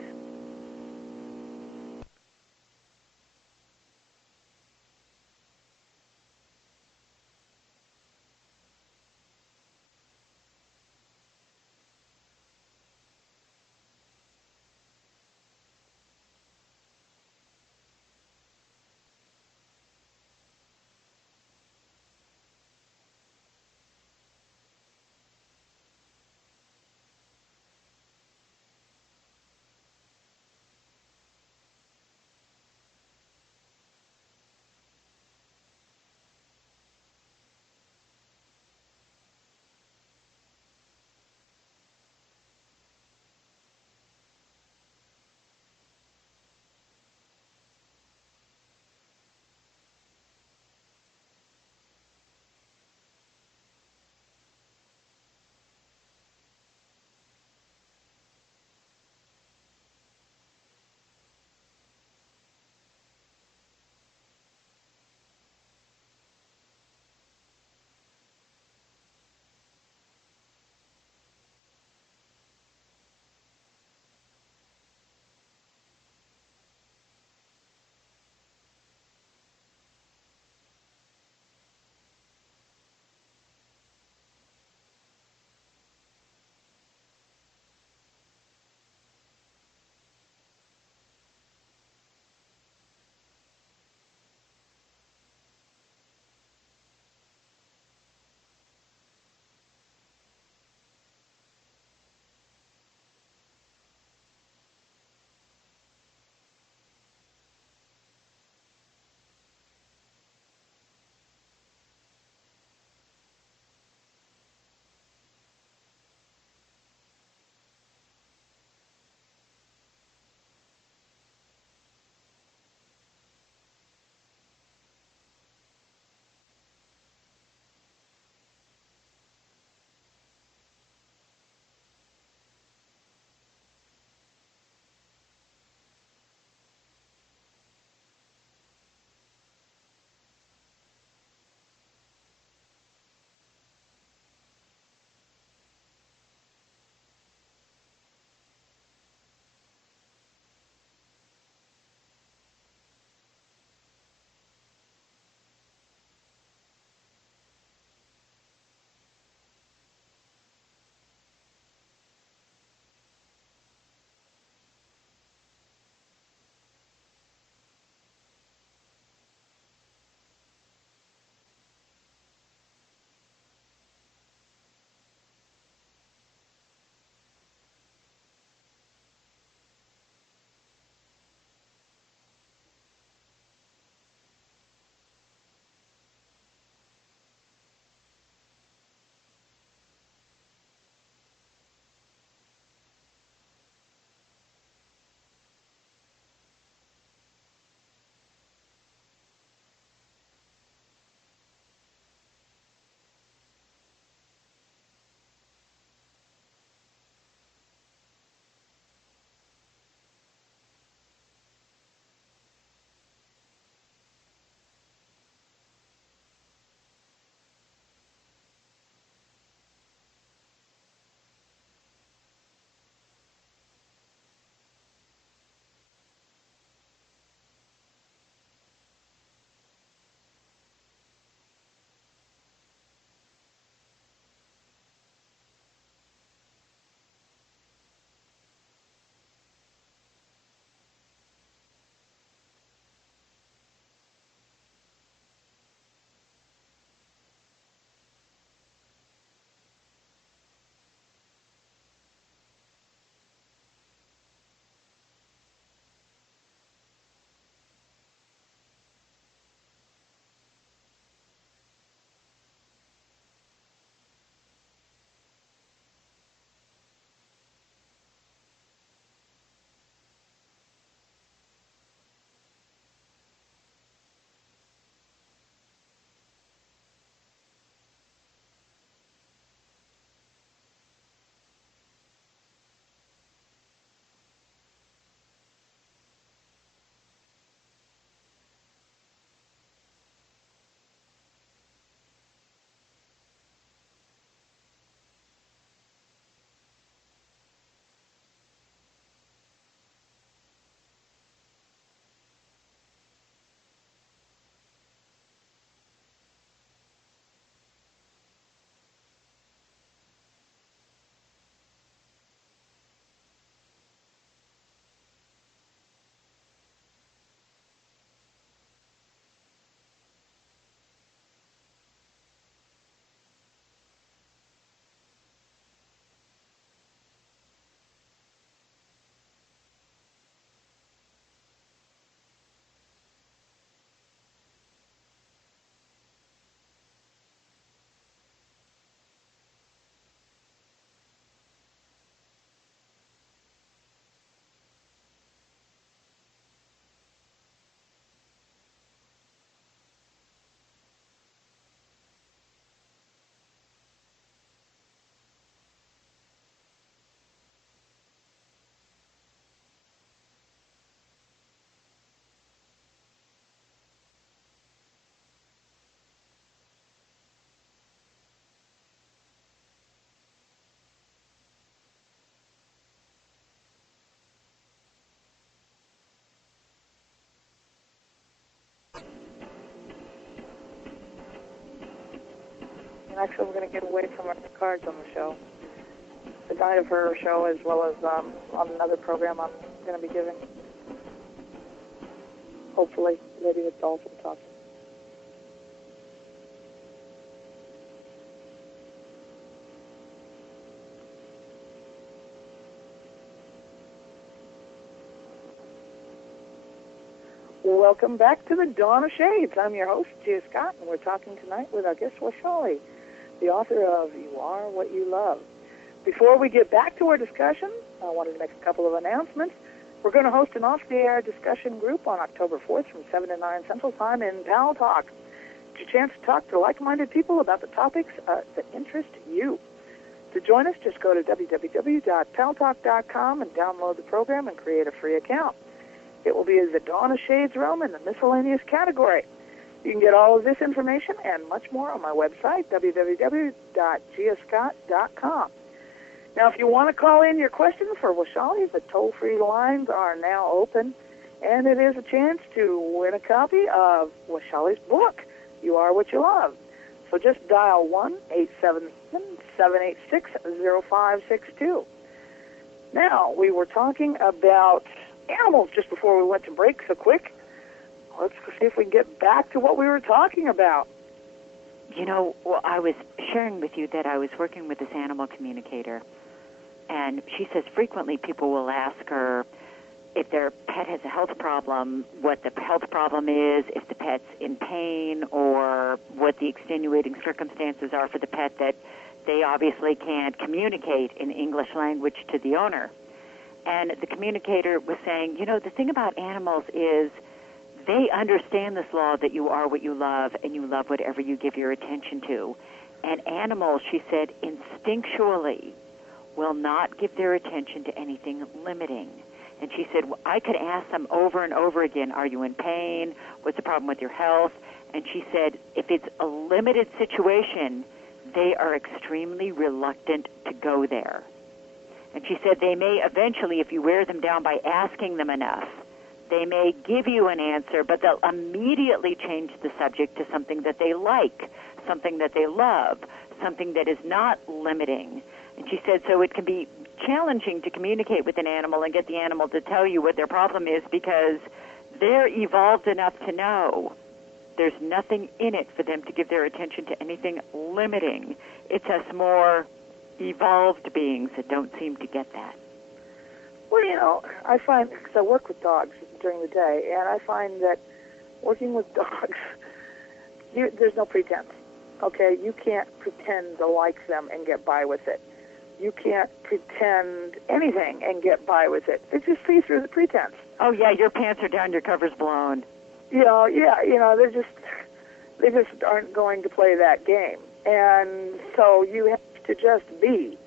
And actually, we're going to get away from our cards on the show. The night of her show, as well as on another program I'm going to be giving. Hopefully, maybe with Dolphin Talk. Welcome back to the Dawn of Shades. I'm your host, Gia Scott, and we're talking tonight with our guest, Washali, the author of You Are What You Love. Before we get back to our discussion, I wanted to make a couple of announcements. We're going to host an off-the-air discussion group on October 4th from 7 to 9 Central Time in Pal Talk. It's a chance to talk to like-minded people about the topics that interest you. To join us, just go to www.paltalk.com and download the program and create a free account. It will be the Dawn of Shades room in the miscellaneous category. You can get all of this information and much more on my website, www.giascott.com. Now, if you want to call in your questions for Washali, the toll-free lines are now open, and it is a chance to win a copy of Washali's book, You Are What You Love. So just dial 1-877-786-0562. Now, we were talking about animals just before we went to break so quick. Let's see if we can get back to what we were talking about. You know, well, I was sharing with you that I was working with this animal communicator, and she says frequently people will ask her if their pet has a health problem, what the health problem is, if the pet's in pain, or what the extenuating circumstances are for the pet that they obviously can't communicate in English language to the owner. And the communicator was saying, you know, the thing about animals is they understand this law that you are what you love and you love whatever you give your attention to. And animals, she said, instinctually will not give their attention to anything limiting. And she said, well, I could ask them over and over again, are you in pain? What's the problem with your health? And she said, if it's a limited situation, they are extremely reluctant to go there. And she said they may eventually, if you wear them down by asking them enough, they may give you an answer, but they'll immediately change the subject to something that they like, something that they love, something that is not limiting. And she said so it can be challenging to communicate with an animal and get the animal to tell you what their problem is because they're evolved enough to know there's nothing in it for them to give their attention to anything limiting. It's us more evolved beings that don't seem to get that. Well, you know, I find, because I work with dogs during the day, and I find that working with dogs, there's no pretense, okay? You can't pretend to like them and get by with it. You can't pretend anything and get by with it. They just see through the pretense. Oh, yeah, your pants are down, your cover's blown. They just aren't going to play that game. And so you have to just be.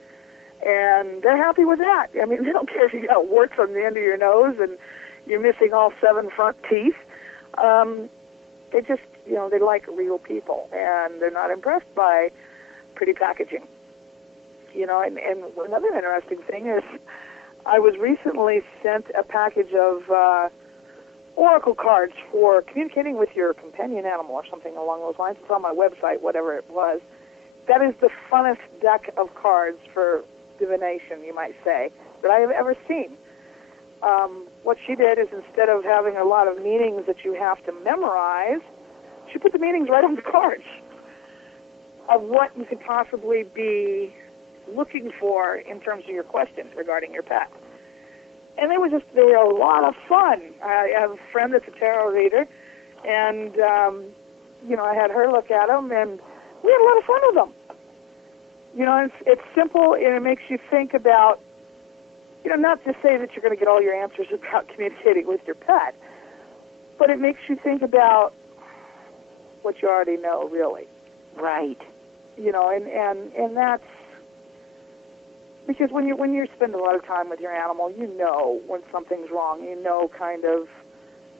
And they're happy with that. I mean, they don't care if you got warts on the end of your nose and you're missing all 7 front teeth. They just, they like real people, and they're not impressed by pretty packaging. And another interesting thing is I was recently sent a package of oracle cards for communicating with your companion animal or something along those lines. It's on my website, whatever it was. That is the funnest deck of cards for divination, you might say, that I have ever seen. What she did is, instead of having a lot of meanings that you have to memorize, she put the meanings right on the cards of what you could possibly be looking for in terms of your questions regarding your pet. And they were a lot of fun. I have a friend that's a tarot reader, and, I had her look at them, and we had a lot of fun with them. It's simple, and it makes you think about, not to say that you're going to get all your answers about communicating with your pet, but it makes you think about what you already know, really. Right. And that's because when you spend a lot of time with your animal, you know when something's wrong.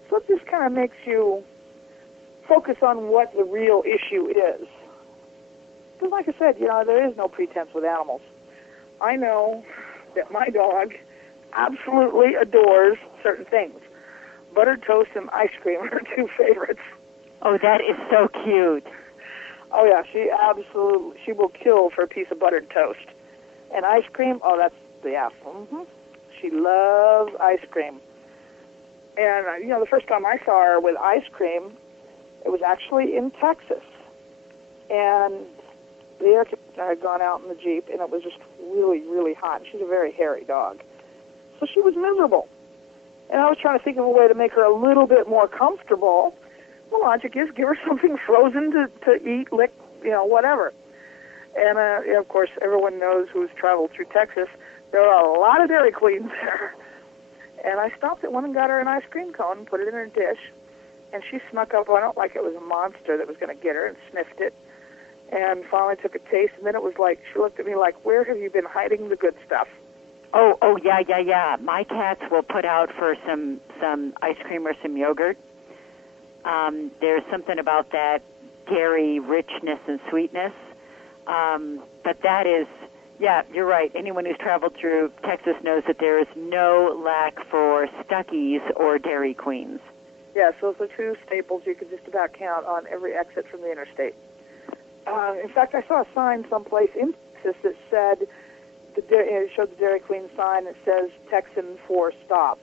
So it just kind of makes you focus on what the real issue is. Because like I said, there is no pretense with animals. I know that my dog absolutely adores certain things. Buttered toast and ice cream are her 2 favorites. Oh, that is so cute. Oh yeah, she will kill for a piece of buttered toast. And ice cream, oh that's she loves ice cream. And the first time I saw her with ice cream, it was actually in Texas. And the air conditioner had gone out in the Jeep, and it was just really, really hot. She's a very hairy dog. So she was miserable. And I was trying to think of a way to make her a little bit more comfortable. The logic is give her something frozen to eat, lick, whatever. And, of course, everyone knows who's traveled through Texas. There are a lot of Dairy Queens there. And I stopped at one and got her an ice cream cone and put it in her dish. And she snuck up on it like it was a monster that was going to get her and sniffed it. And finally took a taste. And then it was like, she looked at me like, where have you been hiding the good stuff? Oh, yeah. My cats will put out for some ice cream or some yogurt. There's something about that dairy richness and sweetness. But that is, yeah, you're right. Anyone who's traveled through Texas knows that there is no lack for Stuckey's or Dairy Queens. Yes, those are two staples you could just about count on every exit from the interstate. In fact, I saw a sign someplace in Texas that said, it showed the Dairy Queen sign that says Texan for stop.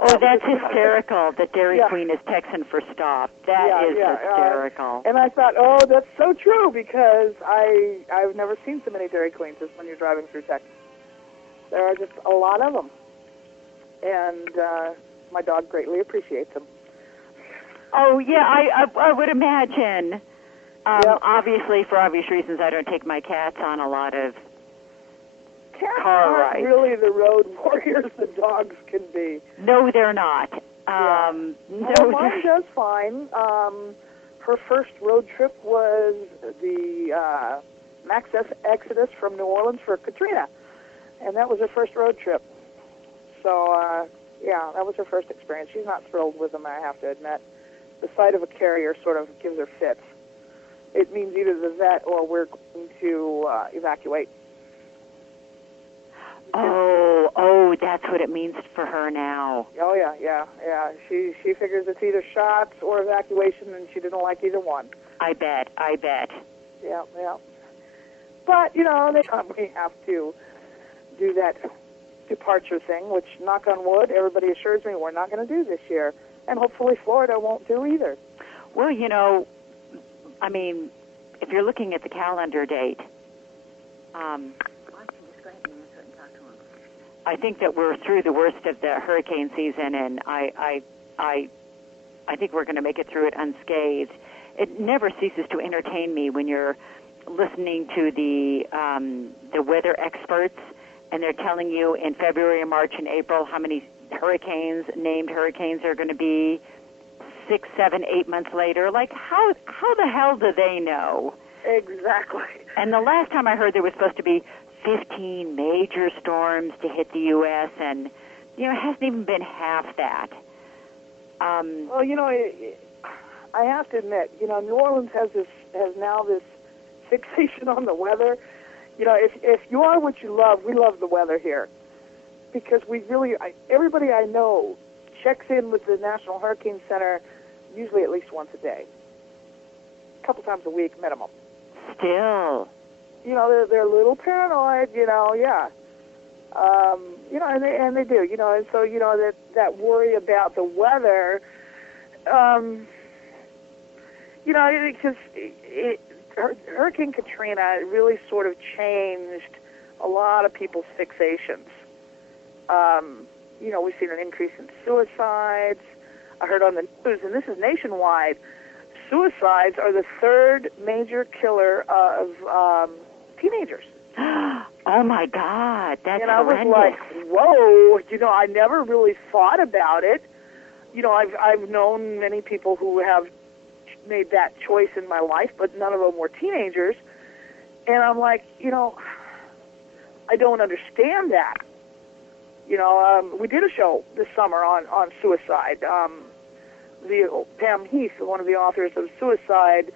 Oh, that's hysterical. The Dairy Queen is Texan for stop. That is hysterical. And I thought, oh, that's so true, because I've never seen so many Dairy Queens as when you're driving through Texas. There are just a lot of them. And my dog greatly appreciates them. Oh, yeah, I would imagine. Obviously, for obvious reasons, I don't take my cats on a lot of cats car aren't rides. Really the road warriors the dogs can be. No, they're not. Well, mine does fine. Her first road trip was the Max Exodus from New Orleans for Katrina, and that was her first road trip. So, that was her first experience. She's not thrilled with them, I have to admit. The sight of a carrier sort of gives her fits. It means either the vet or we're going to evacuate. Oh, that's what it means for her now. Oh, yeah. She figures it's either shots or evacuation, and she didn't like either one. I bet. Yeah. But, we have to do that departure thing, which, knock on wood, everybody assures me we're not going to do this year. And hopefully Florida won't do either. Well, if you're looking at the calendar date, I think that we're through the worst of the hurricane season, and I think we're going to make it through it unscathed. It never ceases to entertain me when you're listening to the weather experts, and they're telling you in February, March, and April how many named hurricanes are going to be 6, 7, 8 months later. Like, how the hell do they know? Exactly. And the last time I heard there was supposed to be 15 major storms to hit the U.S., and, it hasn't even been half that. Well, I have to admit, New Orleans has now this fixation on the weather. If you are what you love, we love the weather here. Because we really, everybody I know checks in with the National Hurricane Center usually at least once a day. A couple times a week minimum. Still. They're a little paranoid, yeah. And they do, and so, that worry about the weather, because Hurricane Katrina really sort of changed a lot of people's fixations. We've seen an increase in suicides. I heard on the news, and this is nationwide, suicides are the third major killer of teenagers. Oh, my God. That's and I was horrendous. like, whoa, I never really thought about it. I've known many people who have made that choice in my life, but none of them were teenagers. And I'm like, I don't understand that. We did a show this summer on suicide. Pam Heath, one of the authors of Suicide,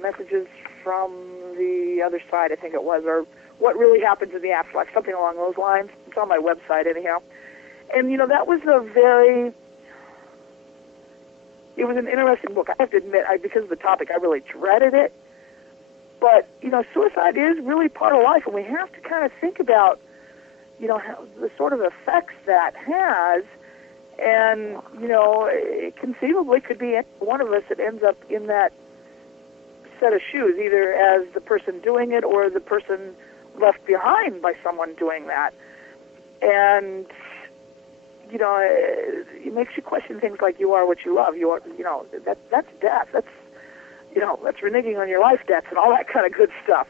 Messages from the Other Side, I think it was, or What Really Happens in the Afterlife, something along those lines. It's on my website anyhow. And, that was a very it was an interesting book. I have to admit, because of the topic, I really dreaded it. But, suicide is really part of life, and we have to kind of think about, how, the sort of effects that has. And, it conceivably could be any one of us that ends up in that set of shoes, either as the person doing it or the person left behind by someone doing that. And, it makes you question things like you are what you love. You are, that's death. That's, that's reneging on your life debts and all that kind of good stuff,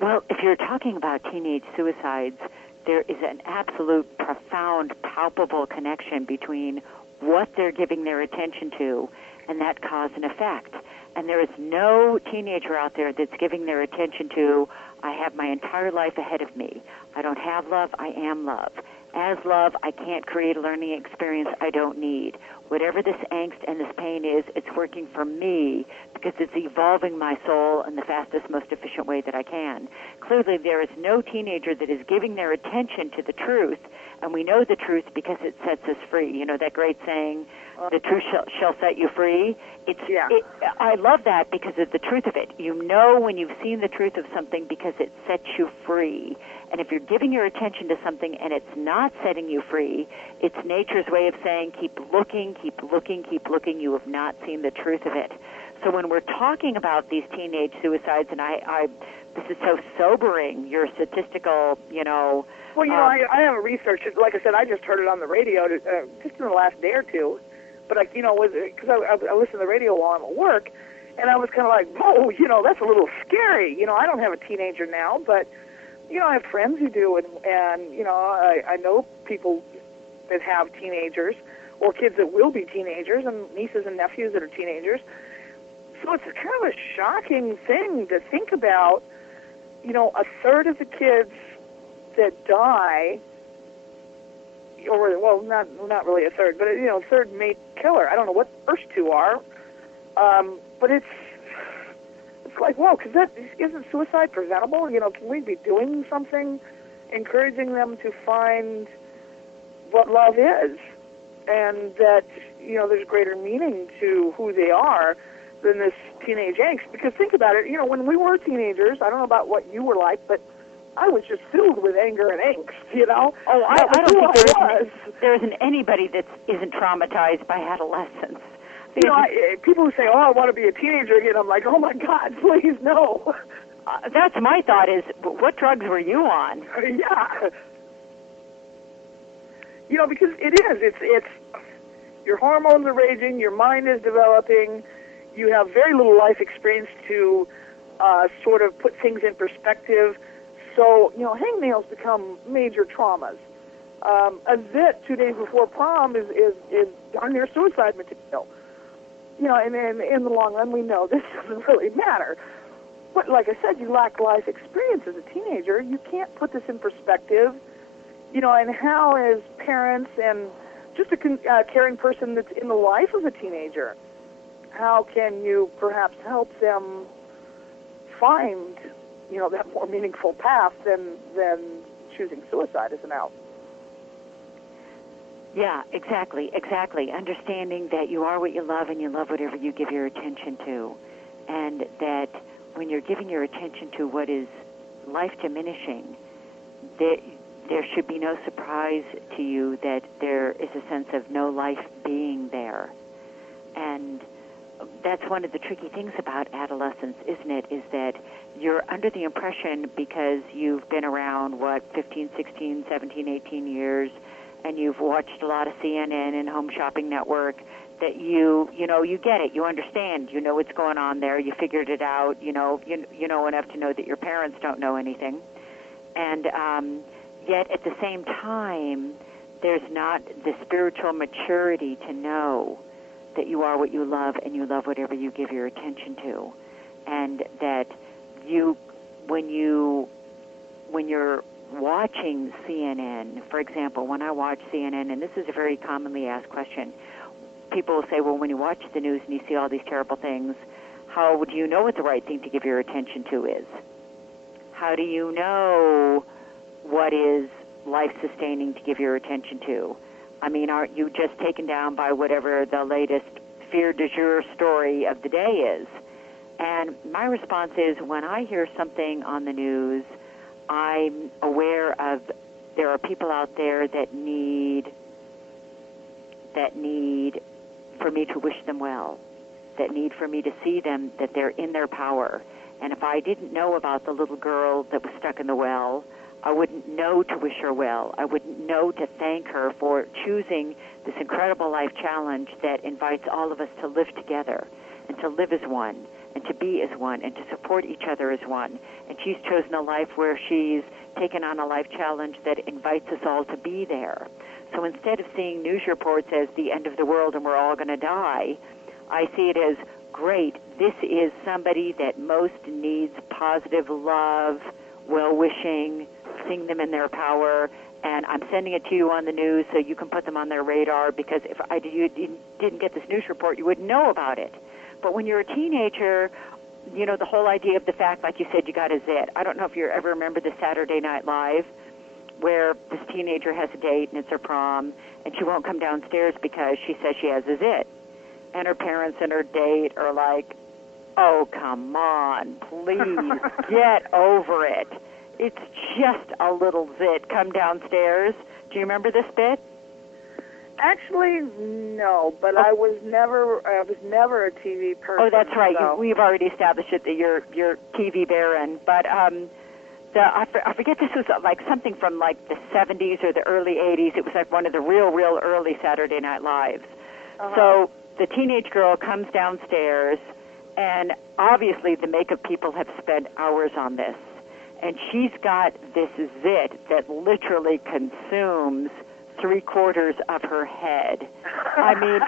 Well, if you're talking about teenage suicides, there is an absolute, profound, palpable connection between what they're giving their attention to and that cause and effect. And there is no teenager out there that's giving their attention to, I have my entire life ahead of me. I don't have love, I am love. As love, I can't create a learning experience I don't need. Whatever this angst and this pain is, it's working for me because it's evolving my soul in the fastest, most efficient way that I can. Clearly, there is no teenager that is giving their attention to the truth, and we know the truth because it sets us free. You know that great saying, the truth shall set you free? I love that because of the truth of it. You know when you've seen the truth of something because it sets you free. And if you're giving your attention to something and it's not setting you free, it's nature's way of saying, keep looking, keep looking, keep looking. You have not seen the truth of it. So when we're talking about these teenage suicides, and this is so sobering, your statistical, Well, I haven't researched it. Like I said, I just heard it on the radio just in the last day or two. But, because I listen to the radio while I'm at work, and I was kind of like, whoa, that's a little scary. I don't have a teenager now, but, I have friends who do, and I know people that have teenagers or kids that will be teenagers and nieces and nephews that are teenagers. So it's kind of a shocking thing to think about, a third of the kids that die, or, well, not really a third, but, third mate killer. I don't know what the first two are, but it's like, whoa, because isn't suicide preventable? Can we be doing something, encouraging them to find what love is, and that, there's greater meaning to who they are than this teenage angst? Because think about it, when we were teenagers, I don't know about what you were like, but I was just filled with anger and angst, Oh, I don't think there isn't anybody that isn't traumatized by adolescence. People who say, I want to be a teenager again, I'm like, oh my God, please, no. That's my thought is, what drugs were you on? Yeah. Because it's your hormones are raging, your mind is developing, you have very little life experience to sort of put things in perspective. So, hangnails become major traumas. A zit 2 days before prom is darn near suicide material. And in the long run, we know this doesn't really matter. But like I said, you lack life experience as a teenager. You can't put this in perspective, and how as parents and just a caring person that's in the life of a teenager, how can you perhaps help them find, that more meaningful path than choosing suicide as an out? Yeah, exactly. Understanding that you are what you love and you love whatever you give your attention to. And that when you're giving your attention to what is life diminishing, there should be no surprise to you that there is a sense of no life being there. And that's one of the tricky things about adolescence, isn't it, is that you're under the impression because you've been around, 15, 16, 17, 18 years, and you've watched a lot of CNN and Home Shopping Network, that you get it, you understand, you know what's going on there, you figured it out, you know enough to know that your parents don't know anything. And yet at the same time, there's not the spiritual maturity to know that you are what you love and you love whatever you give your attention to. And that when you're watching CNN, for example, when I watch CNN, and this is a very commonly asked question, people will say, well, when you watch the news and you see all these terrible things, how do you know what the right thing to give your attention to is? How do you know what is life-sustaining to give your attention to? I mean, aren't you just taken down by whatever the latest fear du jour story of the day is? And my response is, when I hear something on the news, I'm aware of there are people out there that need for me to wish them well, that need for me to see them, that they're in their power. And if I didn't know about the little girl that was stuck in the well, I wouldn't know to wish her well. I wouldn't know to thank her for choosing this incredible life challenge that invites all of us to live together and to live as one and to be as one and to support each other as one. And she's chosen a life where she's taken on a life challenge that invites us all to be there. So instead of seeing news reports as the end of the world and we're all going to die, I see it as, great, this is somebody that most needs positive love, well-wishing, seeing them in their power, and I'm sending it to you on the news so you can put them on their radar, because if you didn't get this news report, you wouldn't know about it. But when you're a teenager, you know, the whole idea of the fact, like you said, you got a zit. I don't know if you ever remember the Saturday Night Live, where this teenager has a date and it's her prom, and she won't come downstairs because she says she has a zit. And her parents and her date are like, oh, come on, please, get over it. It's just a little zit. Come downstairs. Do you remember this bit? Actually, no, but I was never a TV person. Oh, that's right. So. We've already established it that you're TV baron. But I forget, this was like something from like the 70s or the early 80s. It was like one of the real early Saturday Night Lives. Uh-huh. So the teenage girl comes downstairs, and obviously the makeup people have spent hours on this. And she's got this zit that literally consumes 3/4 of her head. I mean,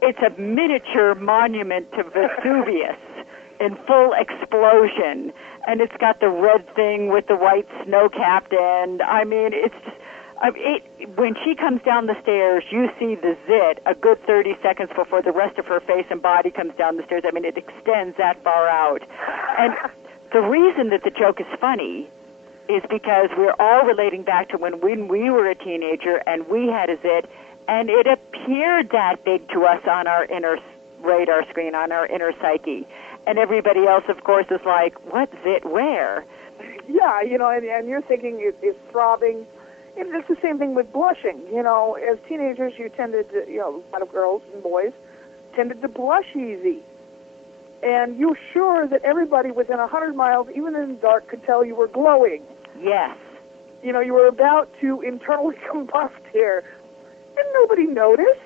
it's a miniature monument to Vesuvius in full explosion. And it's got the red thing with the white snow-capped end. I mean, it's just, when she comes down the stairs, you see the zit a good 30 seconds before the rest of her face and body comes down the stairs. I mean, it extends that far out. And the reason that the joke is funny is because we're all relating back to when we were a teenager and we had a zit, and it appeared that big to us on our inner radar screen, on our inner psyche. And everybody else, of course, is like, what zit where? Yeah, you know, and you're thinking it's throbbing. And it's the same thing with blushing. You know, as teenagers, you tended to, you know, a lot of girls and boys tended to blush easy. And you're sure that everybody within 100 miles, even in the dark, could tell you were glowing. Yes. You know, you were about to internally combust here. And nobody noticed.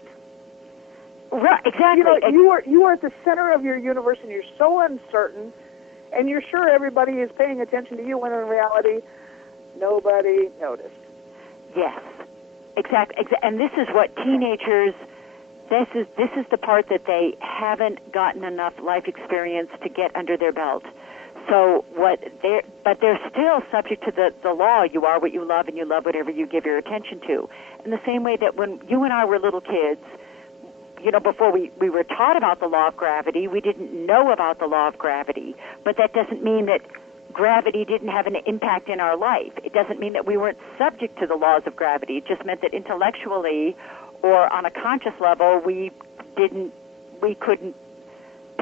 Right, exactly. You know, you are at the center of your universe, and you're so uncertain, and you're sure everybody is paying attention to you, when in reality, nobody noticed. Yes, exactly. And this is what teenagers, this is the part that they haven't gotten enough life experience to get under their belt. So but they're still subject to the law. You are what you love, and you love whatever you give your attention to. In the same way that when you and I were little kids, you know, before we were taught about the law of gravity, we didn't know about the law of gravity. But that doesn't mean that gravity didn't have an impact in our life. It doesn't mean that we weren't subject to the laws of gravity. It just meant that intellectually or on a conscious level, we couldn't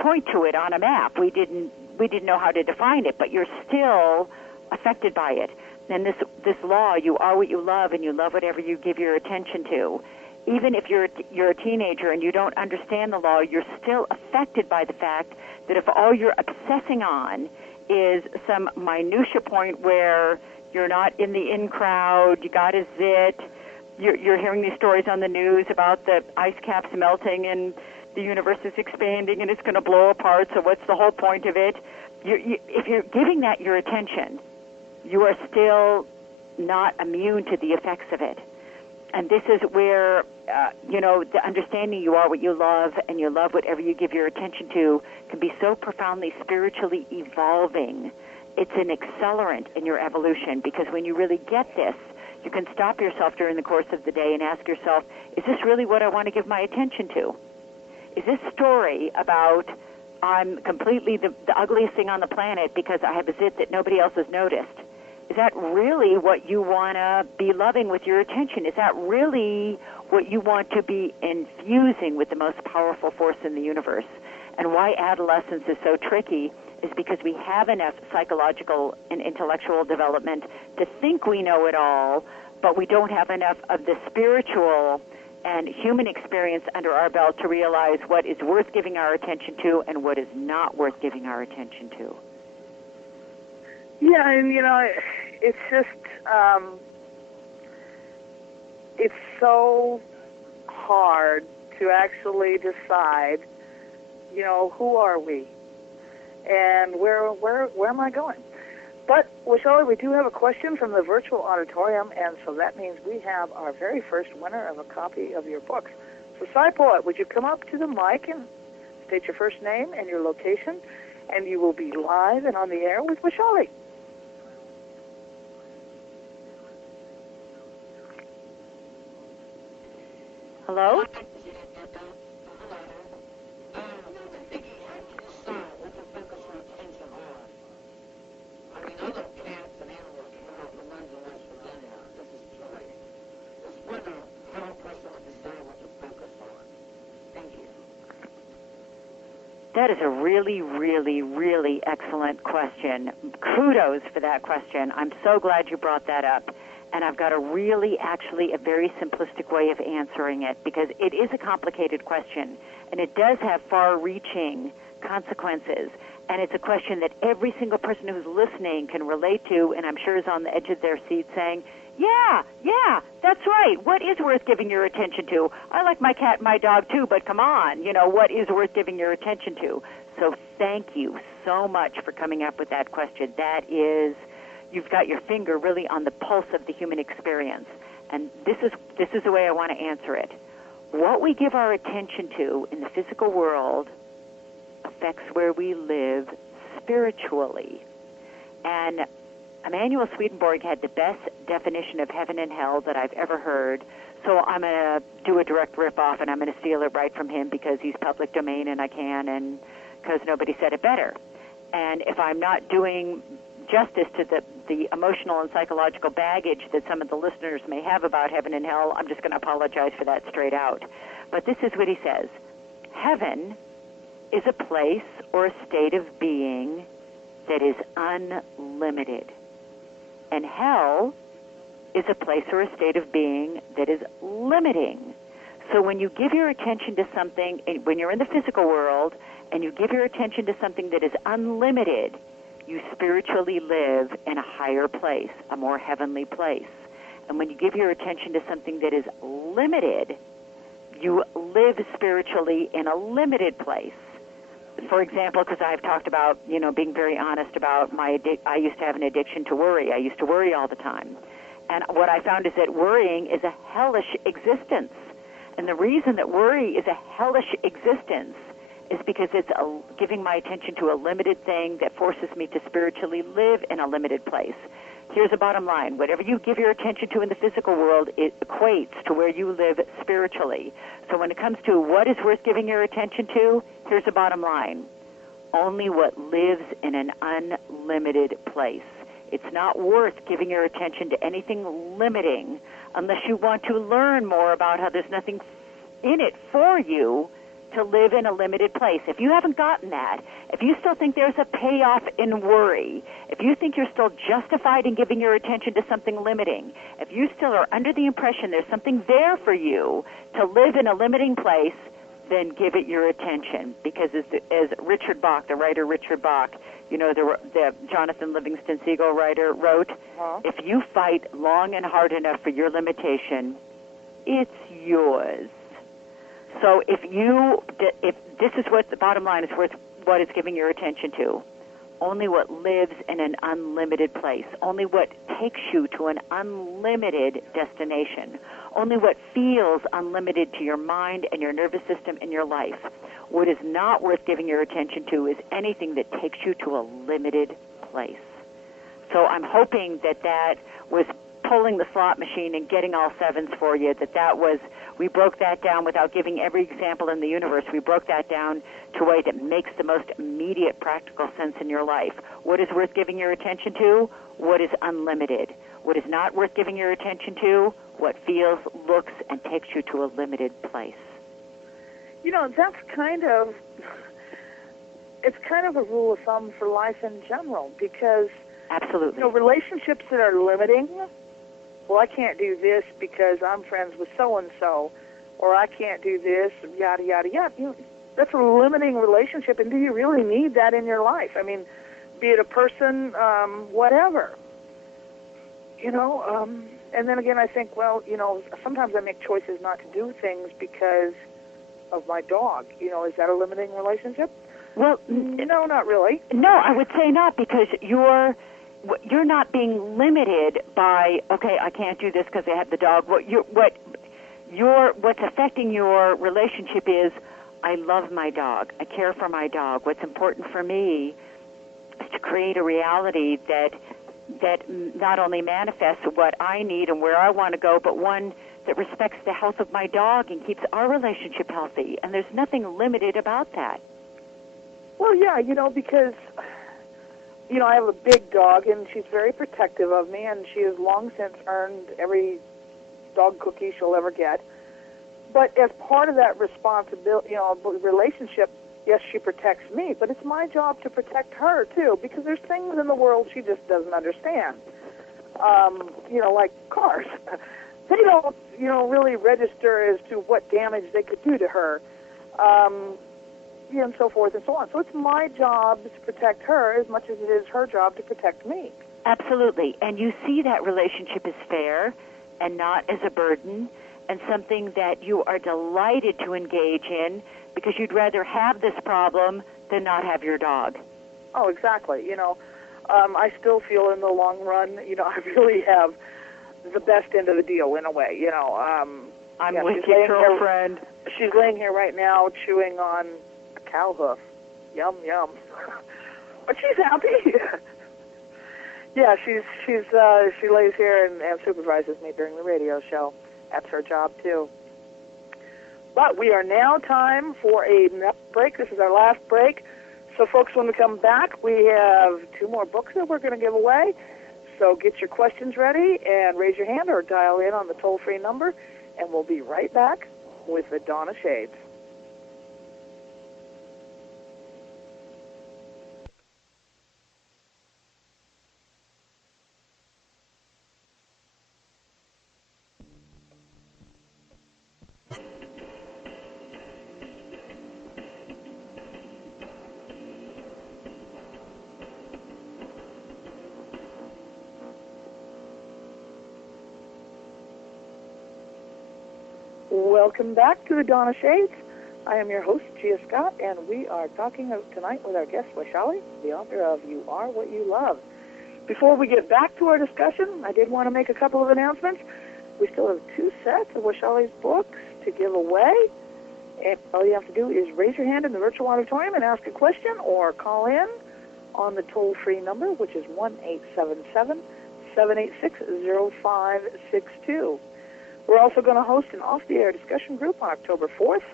point to it on a map. We didn't know how to define it, but you're still affected by it. And this law, you are what you love, and you love whatever you give your attention to. Even if you're a teenager and you don't understand the law, you're still affected by the fact that if all you're obsessing on is some minutia point where you're not in the in crowd, you got a zit, you're hearing these stories on the news about the ice caps melting and the universe is expanding and it's going to blow apart, so what's the whole point of it? If you're giving that your attention, you are still not immune to the effects of it. And this is where, the understanding you are what you love and you love whatever you give your attention to can be so profoundly spiritually evolving. It's an accelerant in your evolution, because when you really get this, you can stop yourself during the course of the day and ask yourself, is this really what I want to give my attention to? Is this story about I'm completely the ugliest thing on the planet because I have a zit that nobody else has noticed? Is that really what you want to be loving with your attention? Is that really what you want to be infusing with the most powerful force in the universe? And why adolescence is so tricky is because we have enough psychological and intellectual development to think we know it all, but we don't have enough of the spiritual and human experience under our belt to realize what is worth giving our attention to and what is not worth giving our attention to. Yeah, and it's just, it's so hard to actually decide, who are we? And where am I going? But, Shelley, we do have a question from the virtual auditorium, and so that means we have our very first winner of a copy of your book. So, Psy-Poet, would you come up to the mic and state your first name and your location, and you will be live and on the air with Shelley. Hello? That is a really, really, really excellent question. Kudos for that question. I'm so glad you brought that up. And I've got a very simplistic way of answering it, because it is a complicated question, and it does have far-reaching consequences. And it's a question that every single person who's listening can relate to, and I'm sure is on the edge of their seat saying, yeah, that's right. What is worth giving your attention to? I like my cat and my dog too, but come on, what is worth giving your attention to? So thank you so much for coming up with that question. You've got your finger really on the pulse of the human experience. And this is the way I want to answer it. What we give our attention to in the physical world affects where we live spiritually. And Emanuel Swedenborg had the best definition of heaven and hell that I've ever heard. So I'm going to do a direct rip-off, and I'm going to steal it right from him because he's public domain and I can, and because nobody said it better. And if I'm not doing justice to the emotional and psychological baggage that some of the listeners may have about heaven and hell, I'm just going to apologize for that straight out. But this is what he says. Heaven is a place or a state of being that is unlimited. And hell is a place or a state of being that is limiting. So when you give your attention to something, when you're in the physical world, and you give your attention to something that is unlimited, you spiritually live in a higher place, a more heavenly place. And when you give your attention to something that is limited, you live spiritually in a limited place. For example, because I've talked about, being very honest about I used to have an addiction to worry. I used to worry all the time. And what I found is that worrying is a hellish existence. And the reason that worry is a hellish existence is because it's giving my attention to a limited thing that forces me to spiritually live in a limited place. Here's the bottom line. Whatever you give your attention to in the physical world, it equates to where you live spiritually. So when it comes to what is worth giving your attention to, here's the bottom line. Only what lives in an unlimited place. It's not worth giving your attention to anything limiting unless you want to learn more about how there's nothing in it for you to live in a limited place. If you haven't gotten that, if you still think there's a payoff in worry, if you think you're still justified in giving your attention to something limiting, if you still are under the impression there's something there for you to live in a limiting place, then give it your attention. Because as Richard Bach, the writer Richard Bach, the Jonathan Livingston Seagull writer wrote, if you fight long and hard enough for your limitation, it's yours. So if this is what the bottom line is worth, what it's giving your attention to, only what lives in an unlimited place, only what takes you to an unlimited destination, only what feels unlimited to your mind and your nervous system and your life. What is not worth giving your attention to is anything that takes you to a limited place. So I'm hoping that was pulling the slot machine and getting all sevens for you, we broke that down without giving every example in the universe. We broke that down to a way that makes the most immediate practical sense in your life. What is worth giving your attention to? What is unlimited? What is not worth giving your attention to? What feels, looks, and takes you to a limited place. That's it's kind of a rule of thumb for life in general, because absolutely, relationships that are limiting, well, I can't do this because I'm friends with so-and-so, or I can't do this, yada, yada, yada. That's a limiting relationship, and do you really need that in your life? I mean, be it a person, whatever. And then again, I think, well, sometimes I make choices not to do things because of my dog. Is that a limiting relationship? Well, no, not really. No, I would say not, because you're not being limited by, okay, I can't do this because I have the dog. What's affecting your relationship is, I love my dog. I care for my dog. What's important for me is to create a reality that not only manifests what I need and where I want to go, but one that respects the health of my dog and keeps our relationship healthy. And there's nothing limited about that. Well, yeah, because, I have a big dog, and she's very protective of me, and she has long since earned every dog cookie she'll ever get. But as part of that responsibility, relationship, yes, she protects me, but it's my job to protect her, too, because there's things in the world she just doesn't understand. Like cars. They don't, really register as to what damage they could do to her. And so forth and so on. So it's my job to protect her as much as it is her job to protect me. Absolutely. And you see that relationship as fair and not as a burden, and something that you are delighted to engage in because you'd rather have this problem than not have your dog. Oh, exactly. I still feel in the long run, I really have the best end of the deal in a way. I'm with you, girlfriend. She's laying here right now chewing on a cow hoof. Yum, yum. But she's happy. Yeah, she lays here and supervises me during the radio show. That's her job, too. But we are now time for a break. This is our last break. So, folks, when we come back, we have 2 more books that we're going to give away. So get your questions ready and raise your hand or dial in on the toll-free number, and we'll be right back with the Donna Shades. Welcome back to the Donna Shades. I am your host, Gia Scott, and we are talking tonight with our guest, Vaishali, the author of You Are What You Love. Before we get back to our discussion, I did want to make a couple of announcements. We still have 2 sets of Vaishali's books to give away. And all you have to do is raise your hand in the virtual auditorium and ask a question, or call in on the toll-free number, which is 1-877-786-0562. We're also going to host an off-the-air discussion group on October 4th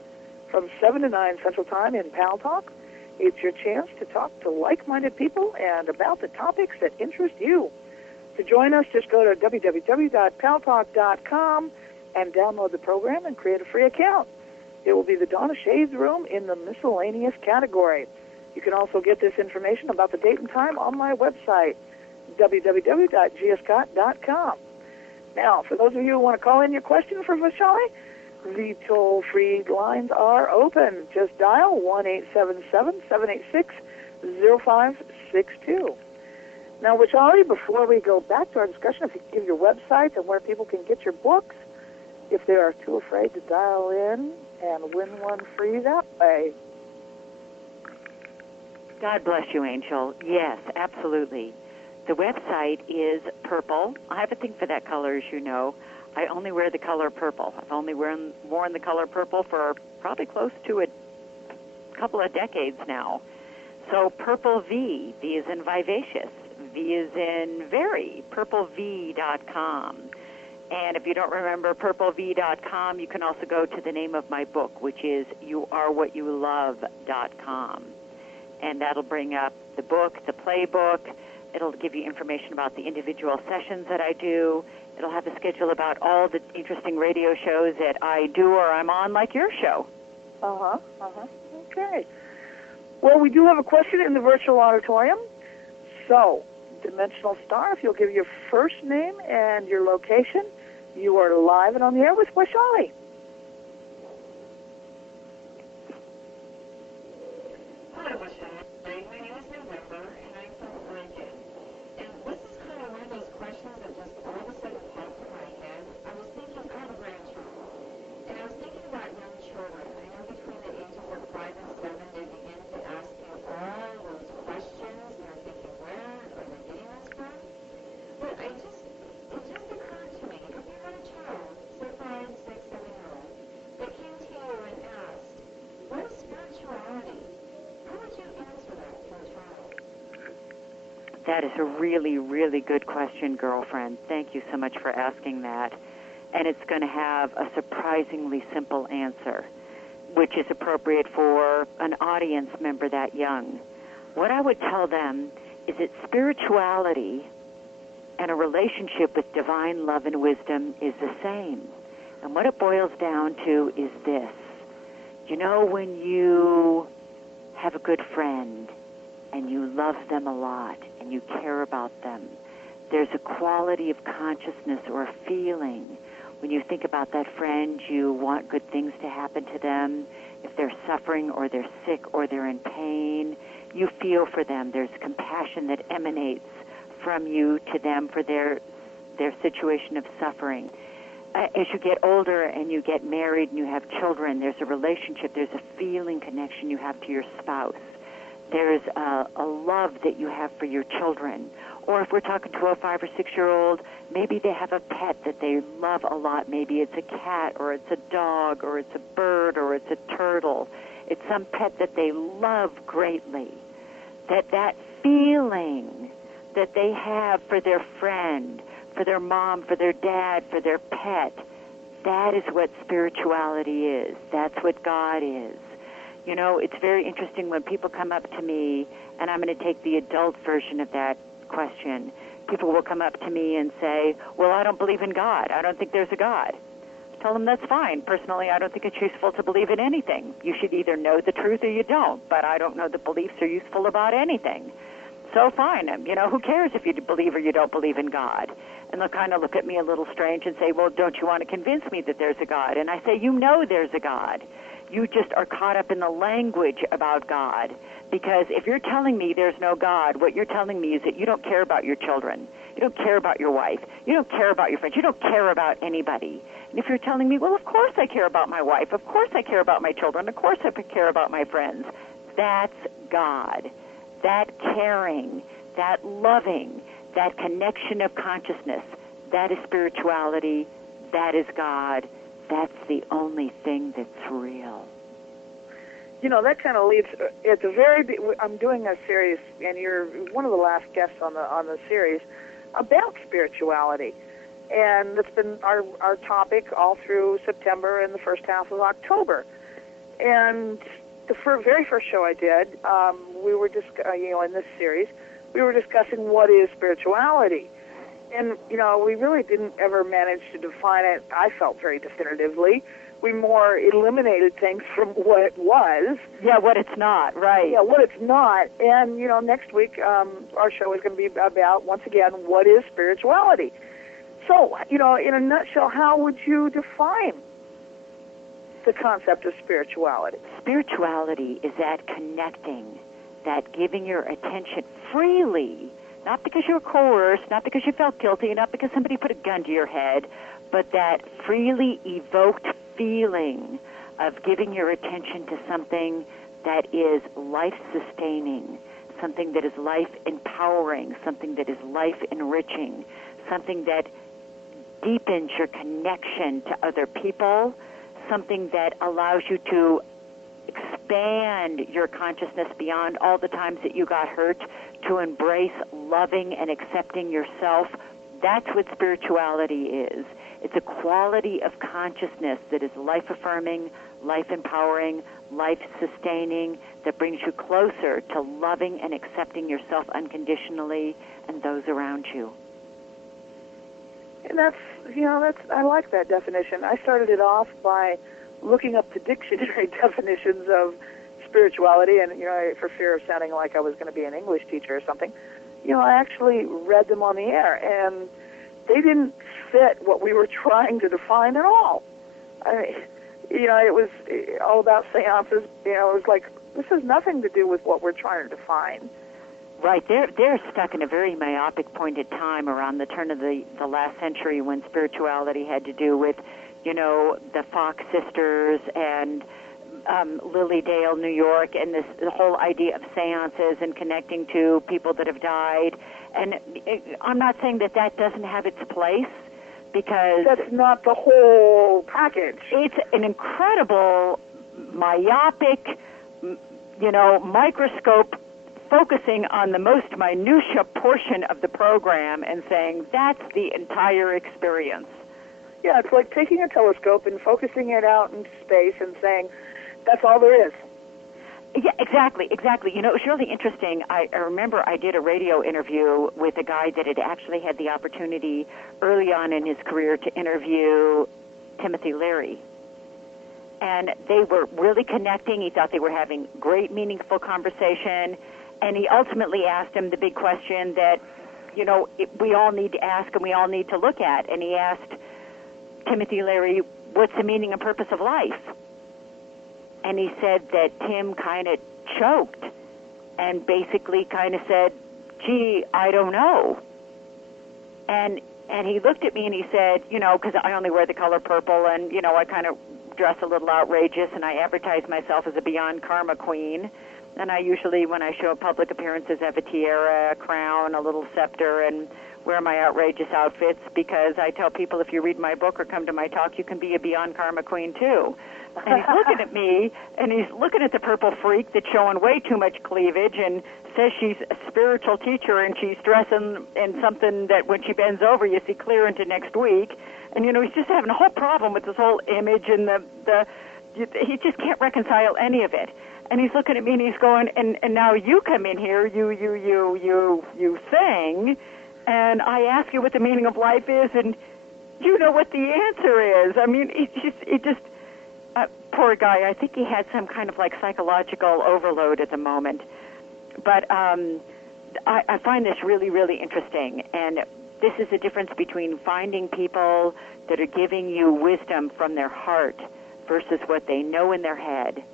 from 7 to 9 Central Time in Pal Talk. It's your chance to talk to like-minded people and about the topics that interest you. To join us, just go to www.paltalk.com and download the program and create a free account. It will be the Donna Shades Room in the miscellaneous category. You can also get this information about the date and time on my website, www.giascott.com. Now, for those of you who want to call in your question for Vaishali, the toll-free lines are open. Just dial 1-877-786-0562. Now, Vaishali, before we go back to our discussion, if you could give your website and where people can get your books, if they are too afraid to dial in and win one free that way. God bless you, Angel. Yes, absolutely. The website is purple. I have a thing for that color, as you know. I only wear the color purple. I've only worn the color purple for probably close to a couple of decades now. So Purple V is in vivacious, V is in very, purplev.com. And if you don't remember purplev.com, you can also go to the name of my book, which is youarewhatyoulove.com. And that'll bring up the book, the playbook. It'll give you information about the individual sessions that I do. It'll have a schedule about all the interesting radio shows that I do or I'm on, like your show. Okay. Well, we do have a question in the virtual auditorium. So, Dimensional Star, if you'll give your first name and your location, you are live and on the air with Waishali. Hi, Waishali. My name is November, and I'm from Oregon. And this is kind of one of those questions that just all of a sudden popped in my head. I was thinking, I have a grandchild, and I was thinking about young children. I know between the ages of 5 and 7, they begin to ask you all those questions. They're thinking, where are they getting this from? But it just occurred to me, if you had a child, say 5, 6, 7-year-old, that came to you and asked, what is spirituality? How would you answer that to a child? That is a really, really good question, girlfriend. Thank you so much for asking that. And it's going to have a surprisingly simple answer, which is appropriate for an audience member that young. What I would tell them is that spirituality and a relationship with divine love and wisdom is the same. And what it boils down to is this. You know, when you have a good friend and you love them a lot and you care about them, there's a quality of consciousness or a feeling. When you think about that friend, you want good things to happen to them. If they're suffering or they're sick or they're in pain, you feel for them. There's compassion that emanates from you to them for their situation of suffering. As you get older and you get married and you have children, there's a relationship, there's a feeling connection you have to your spouse. There's a love that you have for your children. Or if we're talking to a 5 or 6-year-old, maybe they have a pet that they love a lot. Maybe it's a cat or it's a dog or it's a bird or it's a turtle. It's some pet that they love greatly. That feeling that they have for their friend, for their mom, for their dad, for their pet, that is what spirituality is. That's what God is. You know, it's very interesting when people come up to me, and I'm going to take the adult version of that question. People will come up to me and say, well, I don't believe in God. I don't think there's a God. I tell them that's fine. Personally, I don't think it's useful to believe in anything. You should either know the truth or you don't, but I don't know that beliefs are useful about anything. So fine, you know, who cares if you believe or you don't believe in God? And they'll kind of look at me a little strange and say, well, don't you want to convince me that there's a God? And I say, you know there's a God. You just are caught up in the language about God. Because if you're telling me there's no God, what you're telling me is that you don't care about your children. You don't care about your wife. You don't care about your friends. You don't care about anybody. And if you're telling me, well, of course I care about my wife. Of course I care about my children. Of course I care about my friends. That's God. That caring, that loving, that connection of consciousness, that is spirituality. That is God. That's the only thing that's real. You know, that kind of leads. At the very, I'm doing a series, and you're one of the last guests on the series about spirituality, and it's been our topic all through September and the first half of October. And the very first show I did, we were in this series, we were discussing what is spirituality. And, you know, we really didn't ever manage to define it, I felt, very definitively. We more eliminated things from what it was. Yeah, what it's not, right. Yeah, what it's not. And, you know, next week our show is going to be about, once again, what is spirituality. So, you know, in a nutshell, how would you define the concept of spirituality? Spirituality is that connecting, that giving your attention freely, not because you were coerced, not because you felt guilty, not because somebody put a gun to your head, but that freely evoked feeling of giving your attention to something that is life-sustaining, something that is life-empowering, something that is life-enriching, something that deepens your connection to other people, something that allows you to expand your consciousness beyond all the times that you got hurt, to embrace loving and accepting yourself. That's what spirituality is. It's a quality of consciousness that is life-affirming, life-empowering, life-sustaining, that brings you closer to loving and accepting yourself unconditionally and those around you. And I like that definition. I started it off by looking up the dictionary definitions of spirituality, and, for fear of sounding like I was going to be an English teacher or something, I actually read them on the air, and they didn't fit what we were trying to define at all. It was all about seances. It was like, this has nothing to do with what we're trying to define. Right. They're stuck in a very myopic point in time around the turn of the last century, when spirituality had to do with, the Fox sisters and Lily Dale, New York, and the whole idea of seances and connecting to people that have died. And I'm not saying that doesn't have its place, because that's not the whole package. It's an incredible myopic, microscope focusing on the most minutia portion of the program and saying that's the entire experience. Yeah, it's like taking a telescope and focusing it out in space and saying, that's all there is. Yeah, exactly. It was really interesting. I remember I did a radio interview with a guy that had actually had the opportunity early on in his career to interview Timothy Leary. And they were really connecting. He thought they were having great, meaningful conversation. And he ultimately asked him the big question that, we all need to ask and we all need to look at. And he asked Timothy Leary, what's the meaning and purpose of life? And he said that Tim kind of choked and basically kind of said, gee, I don't know. And he looked at me and he said, because I only wear the color purple and, I kind of dress a little outrageous and I advertise myself as a Beyond Karma queen. And I usually, when I show public appearances, have a tiara, a crown, a little scepter, and wear my outrageous outfits, because I tell people if you read my book or come to my talk, you can be a Beyond Karma queen too. And he's looking at me, and he's looking at the purple freak that's showing way too much cleavage and says she's a spiritual teacher and she's dressing in something that when she bends over you see clear into next week. And, he's just having a whole problem with this whole image and he just can't reconcile any of it. And he's looking at me and he's going, and now you come in here, you sing, and I ask you what the meaning of life is, and you know what the answer is. I mean, he just poor guy. I think he had some kind of like psychological overload at the moment. But I find this really, really interesting. And this is the difference between finding people that are giving you wisdom from their heart versus what they know in their head.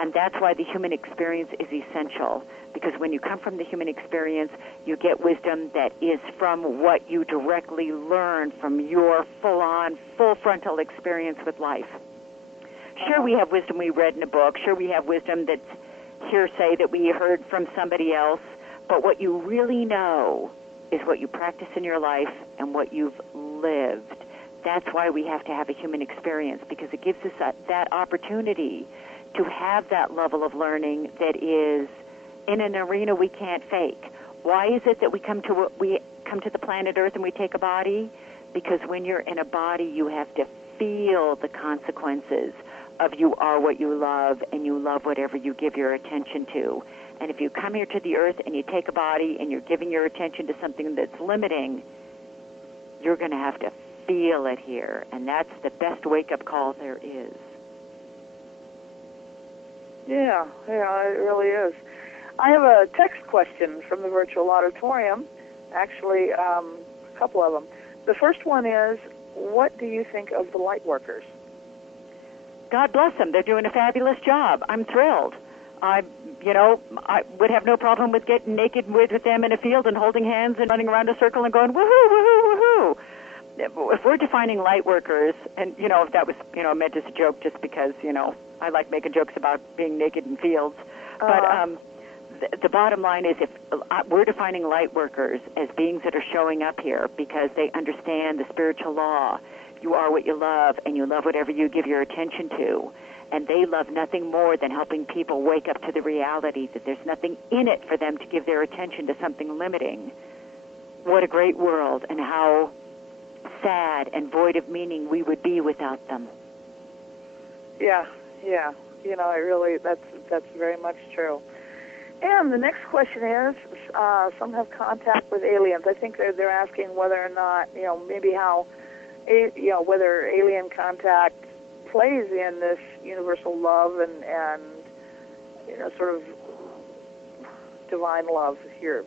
And that's why the human experience is essential, because when you come from the human experience, you get wisdom that is from what you directly learn from your full-on, full frontal experience with life. Sure, we have wisdom we read in a book. Sure, we have wisdom that's hearsay that we heard from somebody else. But what you really know is what you practice in your life and what you've lived. That's why we have to have a human experience, because it gives us that opportunity to have that level of learning that is in an arena we can't fake. Why is it that we come to the planet Earth and we take a body? Because when you're in a body, you have to feel the consequences of you are what you love, and you love whatever you give your attention to. And if you come here to the Earth and you take a body and you're giving your attention to something that's limiting, you're going to have to feel it here. And that's the best wake-up call there is. Yeah, it really is. I have a text question from the virtual auditorium, actually a couple of them. The first one is, what do you think of the light workers? God bless them. They're doing a fabulous job. I'm thrilled. I would have no problem with getting naked with them in a field and holding hands and running around a circle and going, woohoo, woohoo, woohoo. If we're defining light workers, and, if that was, meant as a joke just because, I like making jokes about being naked in fields. But the bottom line is, if we're defining light workers as beings that are showing up here because they understand the spiritual law, you are what you love, and you love whatever you give your attention to. and they love nothing more than helping people wake up to the reality that there's nothing in it for them to give their attention to something limiting. What a great world, and how sad and void of meaning we would be without them. Yeah. You know, that's very much true. And the next question is, some have contact with aliens. I think they're asking whether or not, you know, maybe how, you know, whether alien contact plays in this universal love and you know, sort of divine love here.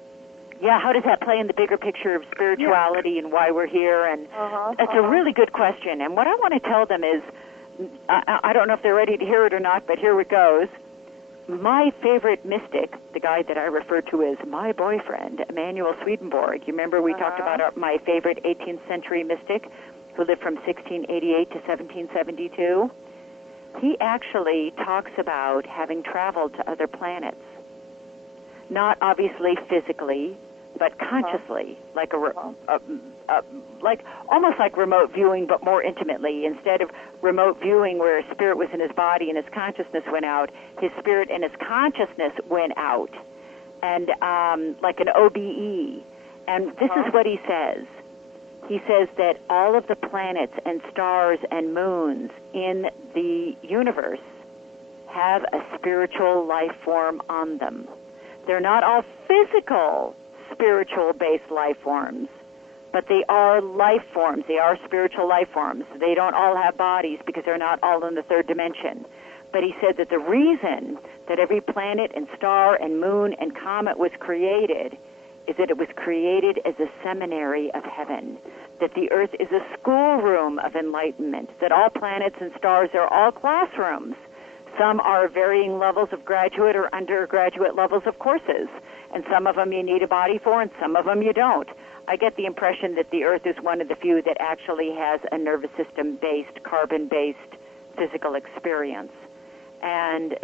Yeah, how does that play in the bigger picture of spirituality and why we're here? And that's a really good question. And what I want to tell them is, I don't know if they're ready to hear it or not, but here it goes. My favorite mystic, the guy that I refer to as my boyfriend, Emanuel Swedenborg. You remember we talked about my favorite 18th century mystic who lived from 1688 to 1772? He actually talks about having traveled to other planets. Not obviously physically, but consciously, like like almost like remote viewing, but more intimately. Instead of remote viewing where his spirit was in his body and his consciousness went out, his spirit and his consciousness went out, and like an OBE. And this is what he says. He says that all of the planets and stars and moons in the universe have a spiritual life form on them. They're not all physical spiritual-based life forms, but they are life forms. They are spiritual life forms. They don't all have bodies because they're not all in the third dimension. But he said that the reason that every planet and star and moon and comet was created is that it was created as a seminary of heaven, that the earth is a schoolroom of enlightenment, that all planets and stars are all classrooms. Some are varying levels of graduate or undergraduate levels of courses, and some of them you need a body for, and some of them you don't. I get the impression that the Earth is one of the few that actually has a nervous system-based, carbon-based physical experience. And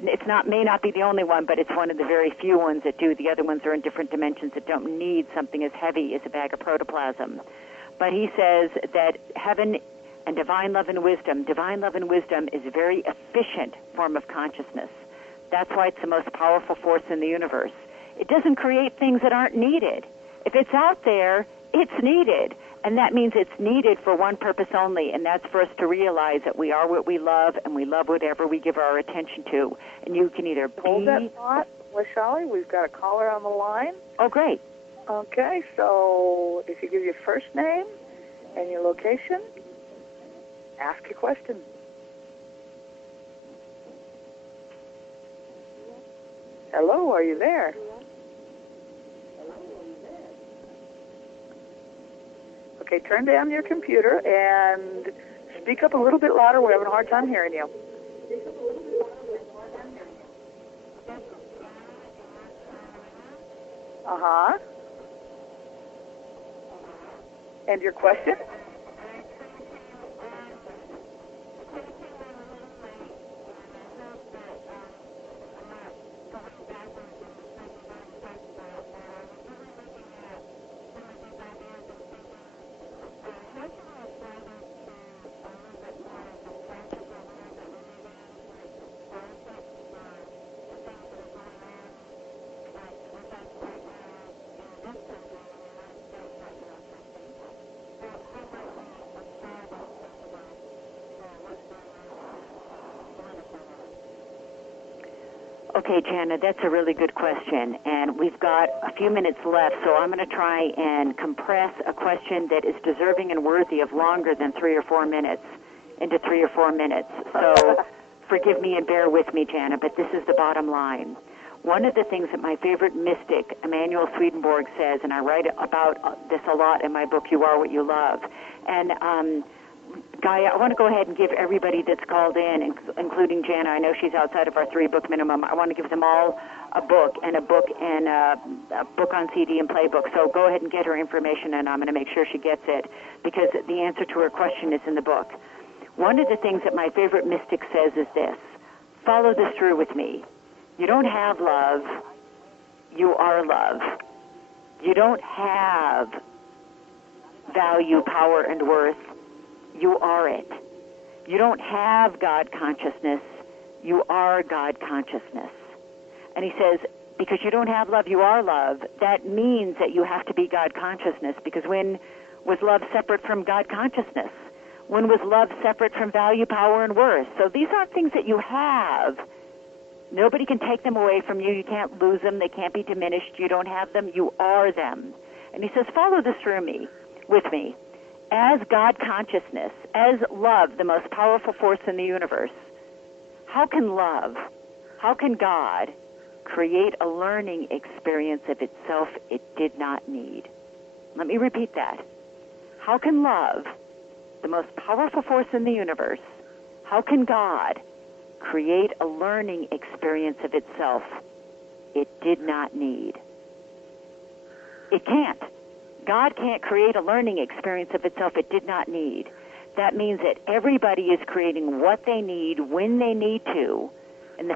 may not be the only one, but it's one of the very few ones that do. The other ones are in different dimensions that don't need something as heavy as a bag of protoplasm. But he says that heaven and divine love and wisdom is a very efficient form of consciousness. That's why it's the most powerful force in the universe. It doesn't create things that aren't needed. If it's out there, it's needed. And that means it's needed for one purpose only, and that's for us to realize that we are what we love, and we love whatever we give our attention to. And you can either be... Hold that thought, Washali. We've got a caller on the line. Oh, great. Okay, so if you give your first name and your location, ask your question. Hello, are you there? Okay, turn down your computer and speak up a little bit louder. We're having a hard time hearing you. Uh-huh. And your question? Okay, Jana, that's a really good question, and we've got a few minutes left, so I'm going to try and compress a question that is deserving and worthy of longer than 3 or 4 minutes into 3 or 4 minutes. So forgive me and bear with me, Jana, but this is the bottom line. One of the things that my favorite mystic, Emanuel Swedenborg, says, and I write about this a lot in my book, You Are What You Love, and Gaia, I want to go ahead and give everybody that's called in, including Jana, I know she's outside of our 3-book minimum, I want to give them all a book and a book on CD and playbook. So go ahead and get her information, and I'm going to make sure she gets it, because the answer to her question is in the book. One of the things that my favorite mystic says is this: follow this through with me. You don't have love, you are love. You don't have value, power, and worth. You are it. You don't have God consciousness. You are God consciousness. And he says, because you don't have love, you are love. That means that you have to be God consciousness, because when was love separate from God consciousness? When was love separate from value, power, and worth? So these aren't things that you have. Nobody can take them away from you. You can't lose them. They can't be diminished. You don't have them. You are them. And he says, follow this through me, with me. As God consciousness, as love, the most powerful force in the universe, how can love, how can God create a learning experience of itself it did not need? Let me repeat that. How can love, the most powerful force in the universe, how can God create a learning experience of itself it did not need? It can't. God can't create a learning experience of itself it did not need. That means that everybody is creating what they need when they need to, and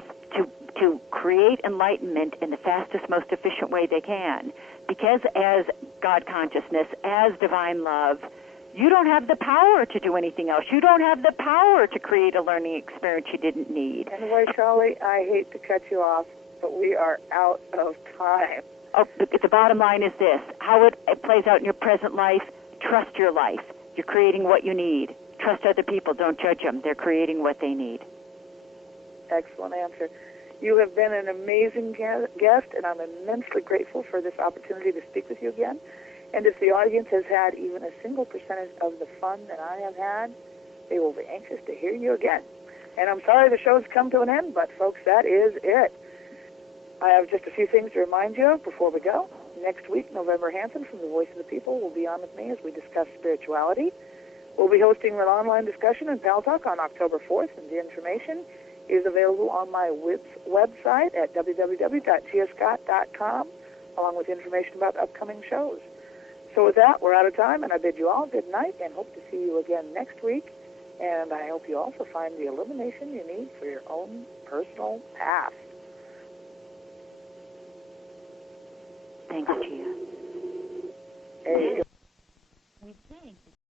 to create enlightenment in the fastest, most efficient way they can. Because as God consciousness, as divine love, you don't have the power to do anything else. You don't have the power to create a learning experience you didn't need. Anyway, Shelley, I hate to cut you off, but we are out of time. Oh, the bottom line is this. How it plays out in your present life, trust your life. You're creating what you need. Trust other people. Don't judge them. They're creating what they need. Excellent answer. You have been an amazing guest, and I'm immensely grateful for this opportunity to speak with you again. And if the audience has had even a single percentage of the fun that I have had, they will be anxious to hear you again. And I'm sorry the show's come to an end, but folks, that is it. I have just a few things to remind you of before we go. Next week, November Hansen from the Voice of the People will be on with me as we discuss spirituality. We'll be hosting an online discussion in Pal Talk on October 4th, and the information is available on my website at www.giascott.com, along with information about upcoming shows. So with that, we're out of time, and I bid you all good night and hope to see you again next week. And I hope you also find the illumination you need for your own personal path. Thanks, Gia. Hey,